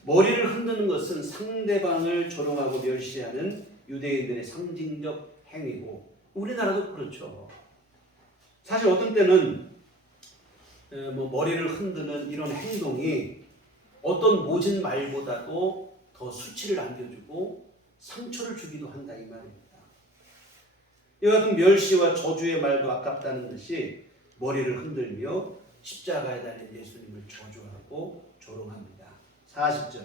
머리를 흔드는 것은 상대방을 조롱하고 멸시하는 유대인들의 상징적 행위고 우리나라도 그렇죠. 사실 어떤 때는 머리를 흔드는 이런 행동이 어떤 모진 말보다도 더 수치를 안겨주고 상처를 주기도 한다 이 말입니다. 이와 같은 멸시와 저주의 말도 아깝다는 듯이 머리를 흔들며 십자가에 달린 예수님을 저주하고 조롱합니다. 40절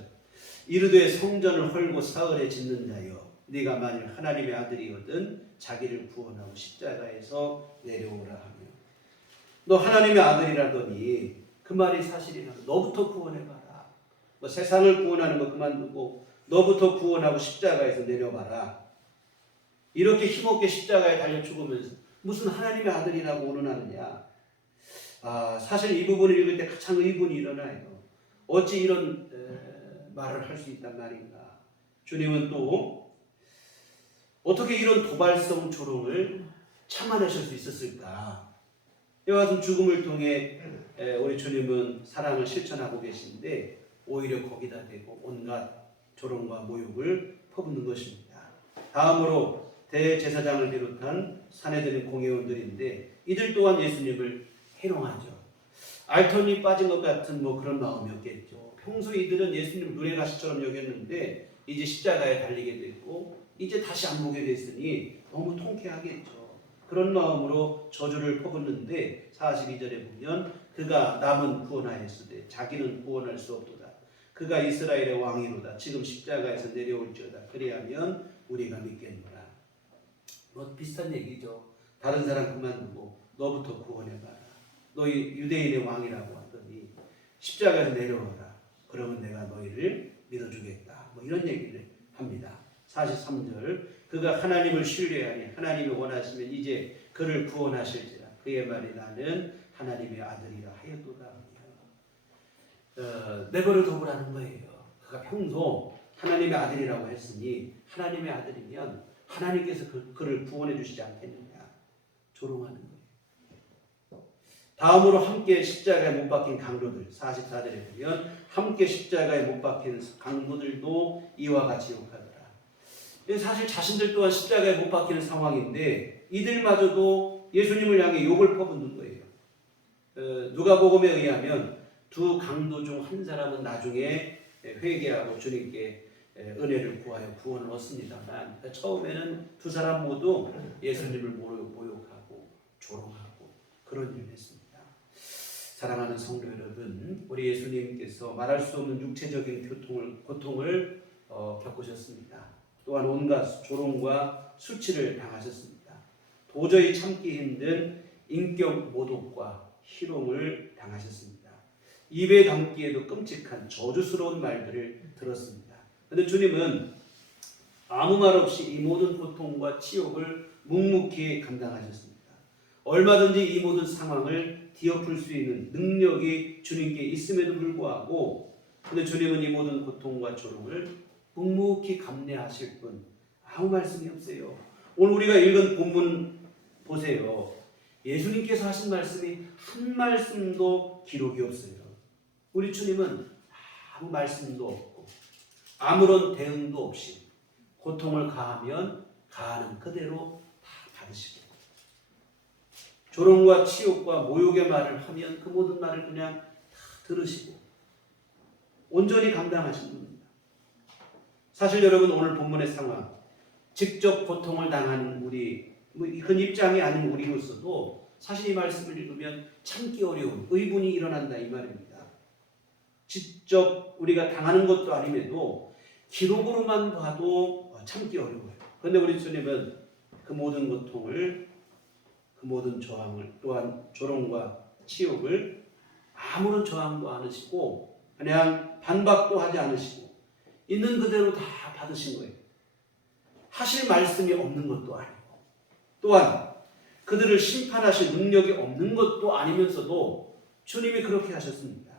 이르되 성전을 헐고 사흘에 짓는 자여 네가 만일 하나님의 아들이거든 자기를 구원하고 십자가에서 내려오라 하며 너 하나님의 아들이라더니 그 말이 사실이라 너부터 구원해봐라. 뭐 세상을 구원하는 거 그만두고 너부터 구원하고 십자가에서 내려봐라. 이렇게 힘없게 십자가에 달려 죽으면서 무슨 하나님의 아들이라고 운운하느냐. 사실 이 부분을 읽을 때 가장 의문이 일어나요. 어찌 이런 말을 할 수 있단 말인가. 주님은 또 어떻게 이런 도발성 조롱을 참아내실 수 있었을까. 이와 같은 죽음을 통해 우리 주님은 사랑을 실천하고 계신데 오히려 거기다 대고 온갖 조롱과 모욕을 퍼붓는 것입니다. 다음으로 대제사장을 비롯한 사내들인 공회원들인데 이들 또한 예수님을 해롱하죠. 알턴이 빠진 것 같은 그런 마음이었겠죠. 평소 이들은 예수님을 눈의 가시처럼 여겼는데 이제 십자가에 달리게 됐고 이제 다시 안 보게 됐으니 너무 통쾌하겠죠. 그런 마음으로 저주를 퍼붓는데 42절에 보면 그가 남은 구원하였으되 자기는 구원할 수 없도다. 그가 이스라엘의 왕이로다. 지금 십자가에서 내려올지어다. 그리하면 우리가 믿겠노라. 비슷한 얘기죠. 다른 사람 그만두고 너부터 구원해봐라. 너희 유대인의 왕이라고 하더니 십자가에서 내려오라. 그러면 내가 너희를 믿어주겠다. 이런 얘기를 합니다. 43절 그가 하나님을 신뢰하니 하나님이 원하시면 이제 그를 구원하실지라. 그의 말이 나는 하나님의 아들이라 하였도다. 내버려 두라는 거예요. 그가 평소 하나님의 아들이라고 했으니 하나님의 아들이면 하나님께서 그를 구원해 주시지 않겠느냐. 조롱하는 거예요. 다음으로 함께 십자가에 못 박힌 강도들 44절에 보면 함께 십자가에 못 박힌 강도들도 이와 같이 욕하더라. 사실 자신들 또한 십자가에 못 박히는 상황인데 이들마저도 예수님을 향해 욕을 퍼붓는 거예요. 누가복음에 의하면 두 강도 중 한 사람은 나중에 회개하고 주님께 은혜를 구하여 구원을 얻습니다만 처음에는 두 사람 모두 예수님을 모욕하고 조롱하고 그런 일을 했습니다. 사랑하는 성도 여러분, 우리 예수님께서 말할 수 없는 육체적인 고통을 겪으셨습니다. 또한 온갖 조롱과 수치를 당하셨습니다. 도저히 참기 힘든 인격 모독과 희롱을 당하셨습니다. 입에 담기에도 끔찍한 저주스러운 말들을 들었습니다. 그런데 주님은 아무 말 없이 이 모든 고통과 치욕을 묵묵히 감당하셨습니다. 얼마든지 이 모든 상황을 뒤엎을 수 있는 능력이 주님께 있음에도 불구하고 근데 주님은 이 모든 고통과 조롱을 묵묵히 감내하실 뿐 아무 말씀이 없어요. 오늘 우리가 읽은 본문 보세요. 예수님께서 하신 말씀이 한 말씀도 기록이 없어요. 우리 주님은 아무 말씀도 없고 아무런 대응도 없이 고통을 가하면 가하는 그대로 다 받으시고 조롱과 치욕과 모욕의 말을 하면 그 모든 말을 그냥 다 들으시고 온전히 감당하신 분입니다. 사실 여러분 오늘 본문의 상황 직접 고통을 당하는 우리 그 입장이 아닌 우리로서도 사실 이 말씀을 읽으면 참기 어려운 의문이 일어난다 이 말입니다. 직접 우리가 당하는 것도 아님에도 기록으로만 봐도 참기 어려워요. 그런데 우리 주님은 그 모든 고통을 그 모든 저항을 또한 조롱과 치욕을 아무런 저항도 안 하시고 그냥 반박도 하지 않으시고 있는 그대로 다 받으신 거예요. 하실 말씀이 없는 것도 아니고 또한 그들을 심판하실 능력이 없는 것도 아니면서도 주님이 그렇게 하셨습니다.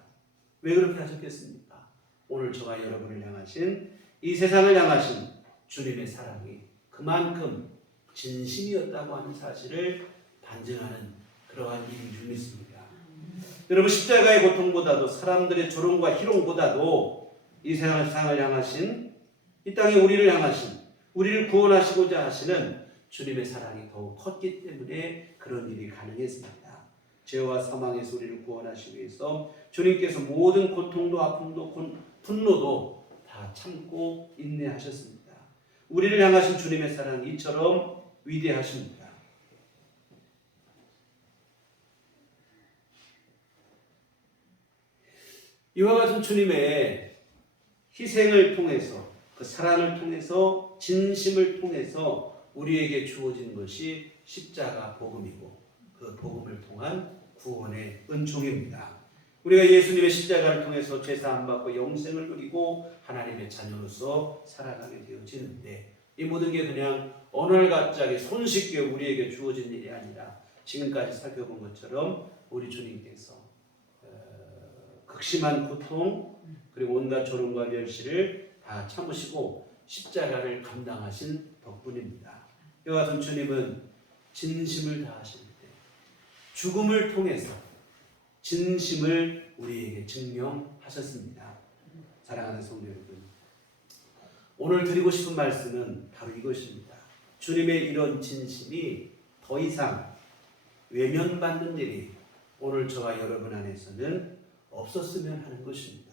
왜 그렇게 하셨겠습니까? 오늘 저와 여러분을 향하신 이 세상을 향하신 주님의 사랑이 그만큼 진심이었다고 하는 사실을 반증하는 그러한 일인 줄 믿습니다. 여러분 십자가의 고통보다도 사람들의 조롱과 희롱보다도 이 세상을 향하신, 이 땅에 우리를 향하신, 우리를 구원하시고자 하시는 주님의 사랑이 더욱 컸기 때문에 그런 일이 가능했습니다. 죄와 사망에서 우리를 구원하시기 위해서 주님께서 모든 고통도 아픔도 분노도 다 참고 인내하셨습니다. 우리를 향하신 주님의 사랑이 이처럼 위대하십니다. 이와 같은 주님의 희생을 통해서, 그 사랑을 통해서, 진심을 통해서 우리에게 주어진 것이 십자가 복음이고, 그 복음을 통한 구원의 은총입니다. 우리가 예수님의 십자가를 통해서 죄사함 받고 영생을 누리고 하나님의 자녀로서 살아가게 되어지는데, 이 모든 게 그냥 어느 날 갑자기 손쉽게 우리에게 주어진 일이 아니라 지금까지 살펴본 것처럼 우리 주님께서 극심한 고통 그리고 온갖 조롱과 멸시를 다 참으시고 십자가를 감당하신 덕분입니다. 이와 같은 주님은 진심을 다하실 때 죽음을 통해서 진심을 우리에게 증명하셨습니다. 사랑하는 성도 여러분, 오늘 드리고 싶은 말씀은 바로 이것입니다. 주님의 이런 진심이 더 이상 외면받는 일이 오늘 저와 여러분 안에서는 없었으면 하는 것입니다.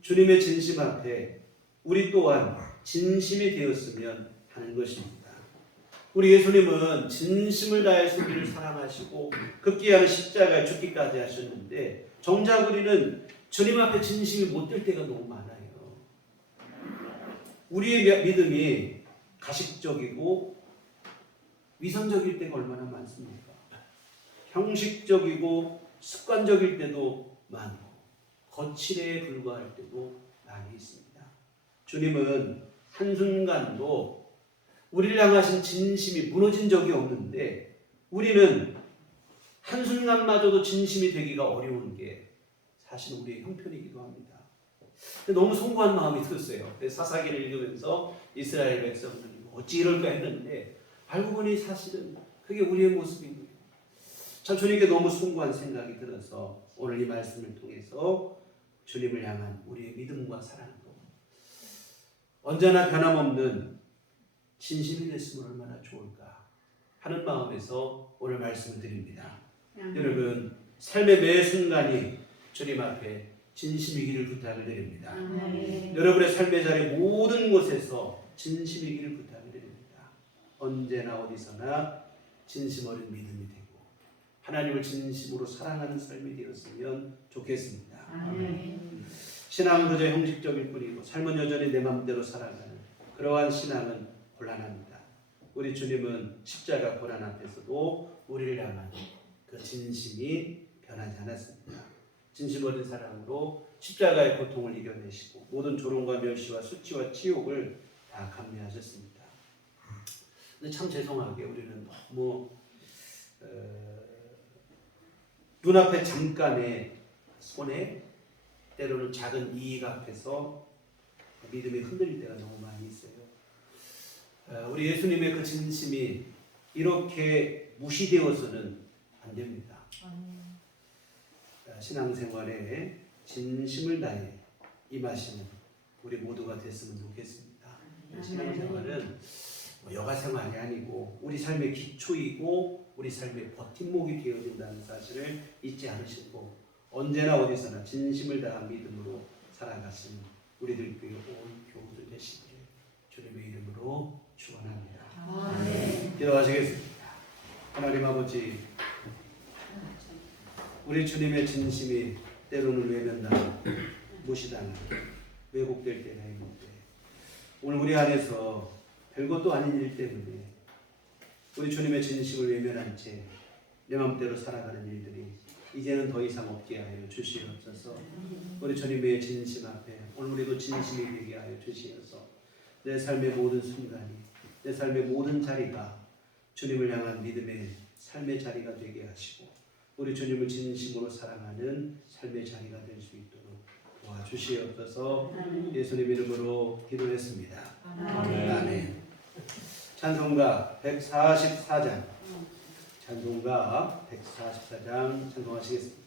주님의 진심 앞에 우리 또한 진심이 되었으면 하는 것입니다. 우리 예수님은 진심을 다해서 우리를 사랑하시고 극기하는 십자가에 죽기까지 하셨는데, 정작 우리는 주님 앞에 진심이 못 될 때가 너무 많아요. 우리의 믿음이 가식적이고 위선적일 때가 얼마나 많습니까? 형식적이고 습관적일 때도 많고 거칠에 불과할 때도 많이 있습니다. 주님은 한순간도 우리를 향하신 진심이 무너진 적이 없는데, 우리는 한순간마저도 진심이 되기가 어려운 게 사실 우리의 형편이기도 합니다. 너무 송구한 마음이 들었어요. 사사기를 읽으면서 이스라엘 백성들이 어찌 이럴까 했는데 알고 보니 사실은 그게 우리의 모습인 거예요. 참 주님께 너무 송구한 생각이 들어서 오늘 이 말씀을 통해서 주님을 향한 우리의 믿음과 사랑도 언제나 변함없는 진심이 됐으면 얼마나 좋을까 하는 마음에서 오늘 말씀을 드립니다. 여러분, 삶의 매 순간이 주님 앞에 진심이기를 부탁을 드립니다. 여러분의 삶의 자리 모든 곳에서 진심이기를 부탁을 드립니다. 언제나 어디서나 진심 어린 믿음이 되고 하나님을 진심으로 사랑하는 삶이 되었으면 좋겠습니다. 신앙은 그저 형식적일 뿐이고 삶은 여전히 내 마음대로 살아가는 그러한 신앙은 곤란합니다. 우리 주님은 십자가 고난 앞에서도 우리를 향한 그 진심이 변하지 않았습니다. 진심 어린 사랑으로 십자가의 고통을 이겨내시고 모든 조롱과 멸시와 수치와 치욕을 다 감내하셨습니다. 근데 참 죄송하게 우리는 너무 눈앞에 잠깐의 손해, 때로는 작은 이익 앞에서 믿음이 흔들릴 때가 너무 많이 있어요. 우리 예수님의 그 진심이 이렇게 무시되어서는 안 됩니다. 신앙생활에 진심을 다해 임하시는 우리 모두가 됐으면 좋겠습니다. 신앙생활은 여가생활이 아니고 우리 삶의 기초이고 우리 삶의 버팀목이 되어진다는 사실을 잊지 않으시고 언제나 어디서나 진심을 다한 믿음으로 살아가시는 우리들 교회 온 교우들 되시기를 주님의 이름으로 축원합니다. 기도하시겠습니다. 하나님 아버지, 우리 주님의 진심이 때로는 외면당하고 무시당하고 왜곡될 때가 있는데 오늘 우리 안에서 별것도 아닌 일 때문에 우리 주님의 진심을 외면한 채 내 마음대로 살아가는 일들이 이제는 더 이상 없게 하여 주시옵소서. 우리 주님의 진심 앞에 오늘 우리도 진심이 되게 하여 주시옵소서. 내 삶의 모든 순간이, 내 삶의 모든 자리가 주님을 향한 믿음의 삶의 자리가 되게 하시고 우리 주님을 진심으로 사랑하는 삶의 자리가 될 수 있도록 도와주시옵소서. 예수님 이름으로 기도했습니다. 아멘. 찬송가 144장 찬송가 144장 찬송하시겠습니다.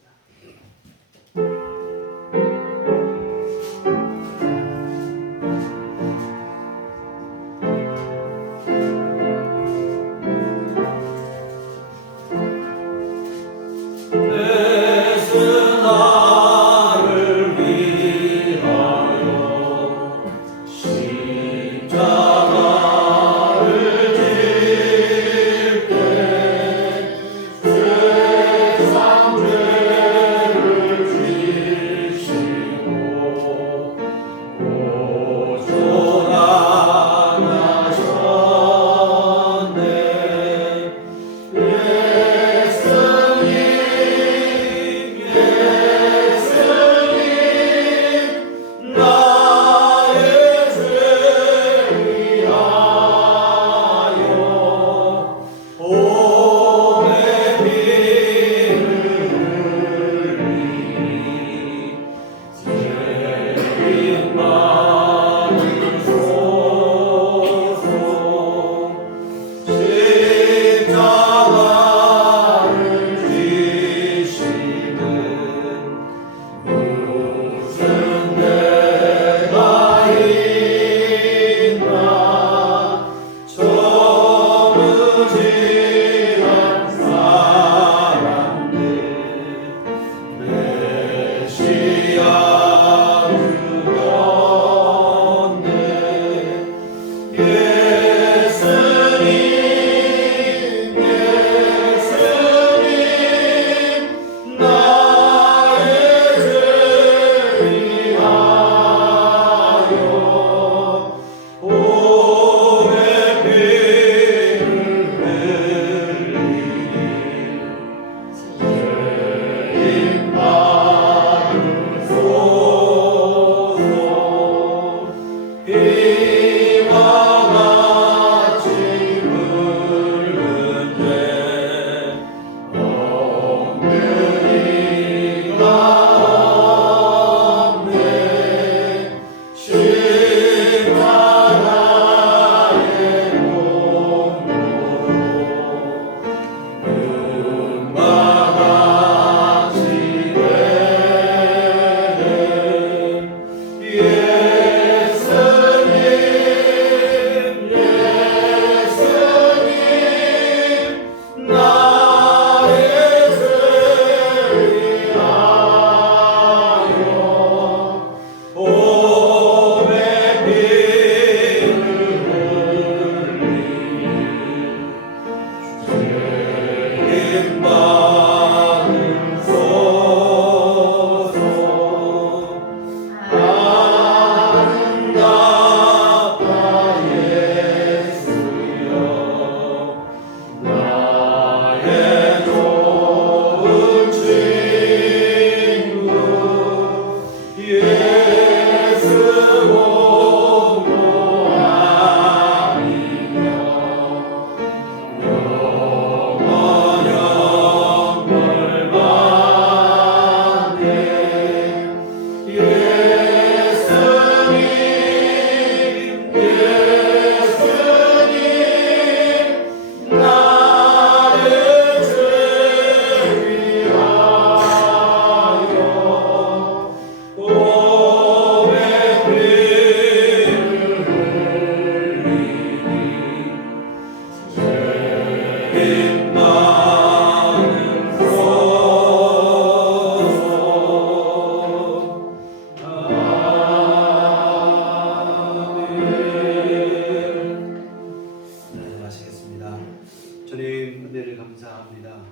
주님 은혜를 감사합니다.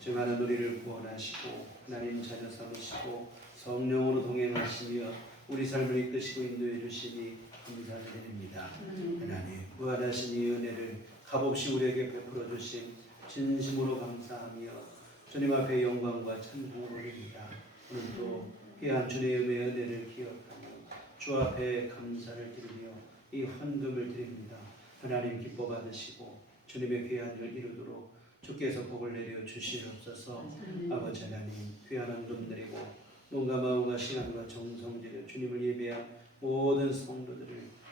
주만은 우리를 구원하시고 하나님 자녀 삼으시고 성령으로 동행하시며 우리 삶을 이끄시고 인도해 주시니 감사를 드립니다. 하나님 무한하신 이 은혜를 값없이 우리에게 베풀어 주신 진심으로 감사하며 주님 앞에 영광과 찬송을 올립니다. 오늘도 귀한 주님의 은혜를 기억하며 주 앞에 감사를 드리며 이 헌금을 드립니다. 하나님 기뻐 받으시고 주님의 귀한 일 이루도록 주께서 복을 내려 주시옵소서. 아버지 하나님 귀한 헌금 드리고 몸과 마음과 시간과 정성 들여 주님을 예배한 모든 성도들을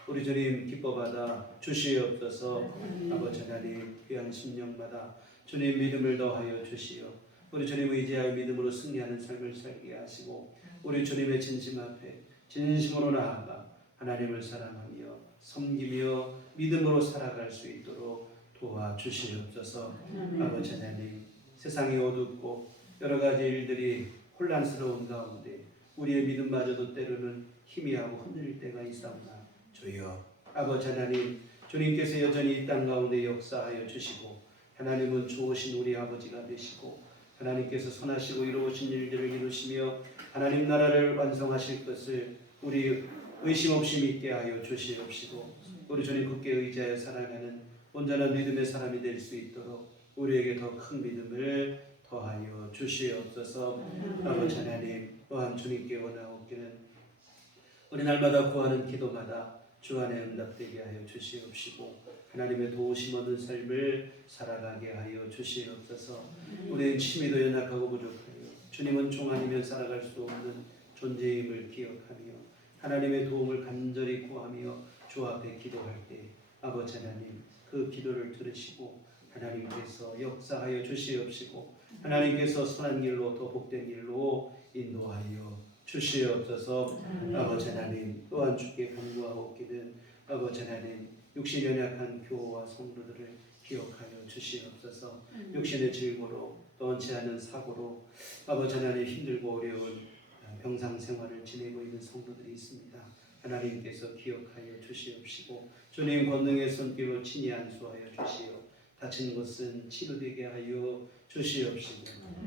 우리 주님 기뻐 받아 주시옵소서. 아버지 하나님 귀한 심령마다 주님 믿음을 더하여 주시어 우리 주님 의지하여 믿음으로 승리하는 삶을 살게 하시고 우리 주님의 진심 앞에 진심으로 나아가 하나님을 사랑하며 섬기며 믿음으로 살아갈 수 있도록 도와주시옵소서. 아버지 하나님 세상이 어둡고 여러 가지 일들이 혼란스러운 가운데 우리의 믿음마저도 때로는 희미하고 흔들릴 때가 있사오나 주여 아버지 하나님 주님께서 여전히 이 땅 가운데 역사하여 주시고 하나님은 좋으신 우리 아버지가 되시고 하나님께서 선하시고 이루어진 일들을 이루시며 하나님 나라를 완성하실 것을 우리 의심 없이 믿게 하여 주시옵시고 우리 주님 굳게 의지하여 살아가는 온전한 믿음의 사람이 될 수 있도록 우리에게 더 큰 믿음을 더하여 주시옵소서. 아버지 하나님 또한 주님께 원하옵기는 우리 날마다 구하는 기도마다 주 안에 응답되게 하여 주시옵시고 하나님의 도우심 얻는 삶을 살아가게 하여 주시옵소서. 우리는 심히도 연약하고 부족하여 주님은 종 아니면 살아갈 수 없는 존재임을 기억하며 하나님의 도움을 간절히 구하며 주 앞에 기도할 때 아버지 하나님 그 기도를 들으시고 하나님께서 역사하여 주시옵시고 하나님께서 선한 길로 더 복된 길로 인도하여 주시옵소서. 아버지 하나님 또한 주께 간구하옵기는 아버지 하나님 육신 연약한 교우와 성도들을 기억하여 주시옵소서. 육신의 질고로 또 원치 않은 사고로 아버지 하나님 힘들고 어려운 병상 생활을 지내고 있는 성도들이 있습니다. 하나님께서 기억하여 주시옵시고 주님 권능의 손길로 친히 안수하여 주시오 다친 것은 치료되게 하여 주시옵시고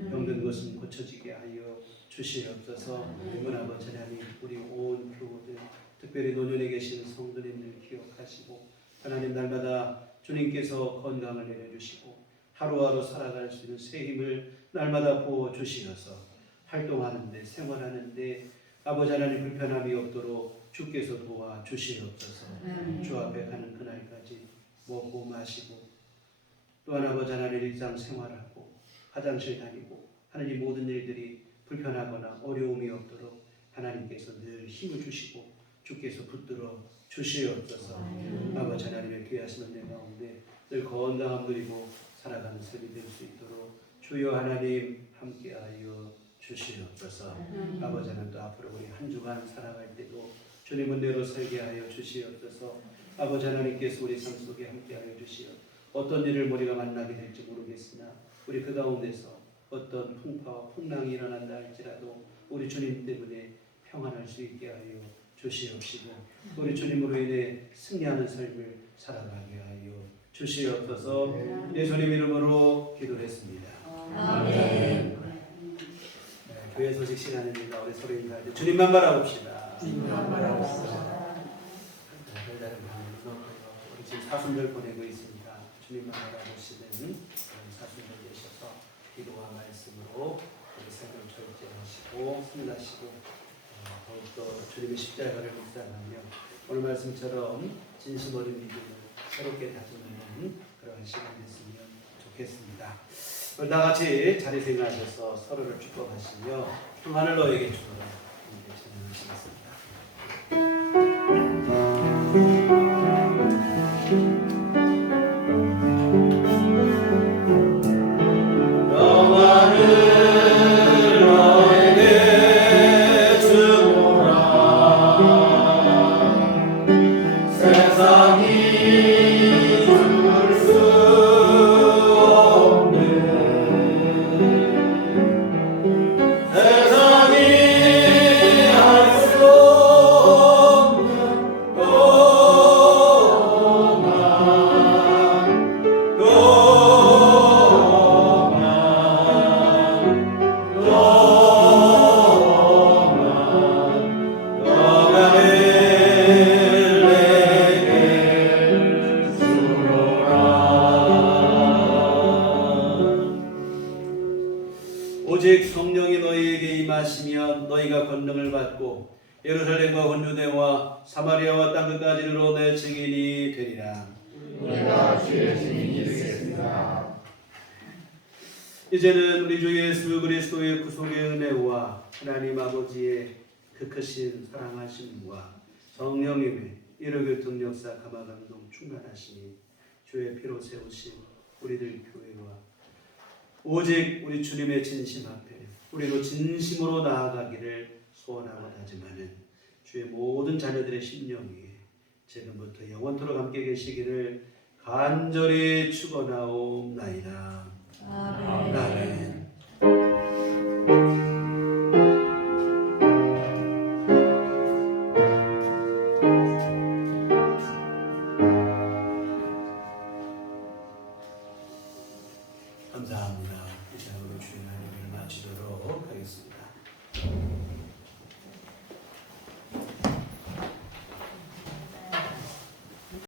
병든 것은 고쳐지게 하여 주시옵소서. 아버지 하나님 우리 온 교우들 특별히 노년에 계신 성도님들 기억하시고 하나님 날마다 주님께서 건강을 내려주시고 하루하루 살아갈 수 있는 새 힘을 날마다 부어주시어서 활동하는데 생활하는데 아버지 하나님 불편함이 없도록 주께서 도와주시옵소서. 주 앞에 가는 그날까지 먹고 마시고 또한 아버지 하나님 일상생활하고 화장실 다니고 하나님 모든 일들이 불편하거나 어려움이 없도록 하나님께서 늘 힘을 주시고 주께서 붙들어 주시옵소서. 아버지 하나님의 귀하신 은혜 가운데 늘 건강함 누리고 살아가는 삶이 될 수 있도록 주여 하나님 함께하여 주시옵소서. 아버지 하나님 또 앞으로 우리 한 주간 살아갈 때도 주님 은혜로 살게 하여 주시옵소서. 아버지 하나님께서 우리 삶 속에 함께하여 주시어 어떤 일을 우리가 만나게 될지 모르겠으나 우리 그 가운데서 어떤 풍파와 풍랑이 일어난다 할지라도 우리 주님 때문에 평안할 수 있게 하여 주시옵시고 우리 주님으로 인해 승리하는 삶을 살아가게 하여 주시옵소서. 예수님 이름으로 기도했습니다. 아멘. 교회 소식 시간입니다. 우리 서로 인사할 때 주님만 바라봅시다. 주님만 바라봅시다. 우리 지금 사순절 보내고 있습니다. 주님만 바라보시는 사순절 되셔서 기도와 말씀으로 우리 삶을 절제하시고 승리하시고 더욱더 주님의 십자가를 묵상하며 오늘 말씀처럼 진심 어린 믿음을 새롭게 다듬는 그런 시간 됐으면 좋겠습니다. 오늘 다 같이 자리 생각하셔서 서로를 축복하시며 평안을 너에게 주노라 찬양하시겠습니다. 세상이 죽을 수 오직 성령이 너희에게 임하시면 너희가 권능을 받고 예루살렘과 온 유대와 사마리아와 땅 끝까지 이르러 내 증인이 되리라. 우리가 주의 증인이 되겠습니다. 이제는 우리 주 예수 그리스도의 구속의 은혜와 하나님 아버지의 그 크신 사랑하심과 성령님의 이로교통 역사 감화감동 충만하시니 주의 피로 세우신 우리들 교회와 오직 우리 주님의 진심 앞에 우리도 진심으로 나아가기를 소원하고 다짐하는 주의 모든 자녀들의 심령이 지금부터 영원토록 함께 계시기를 간절히 축원하옵나이다. 아멘. 감사합니다. 이상으로 주의 하나님을 마치도록 하겠습니다.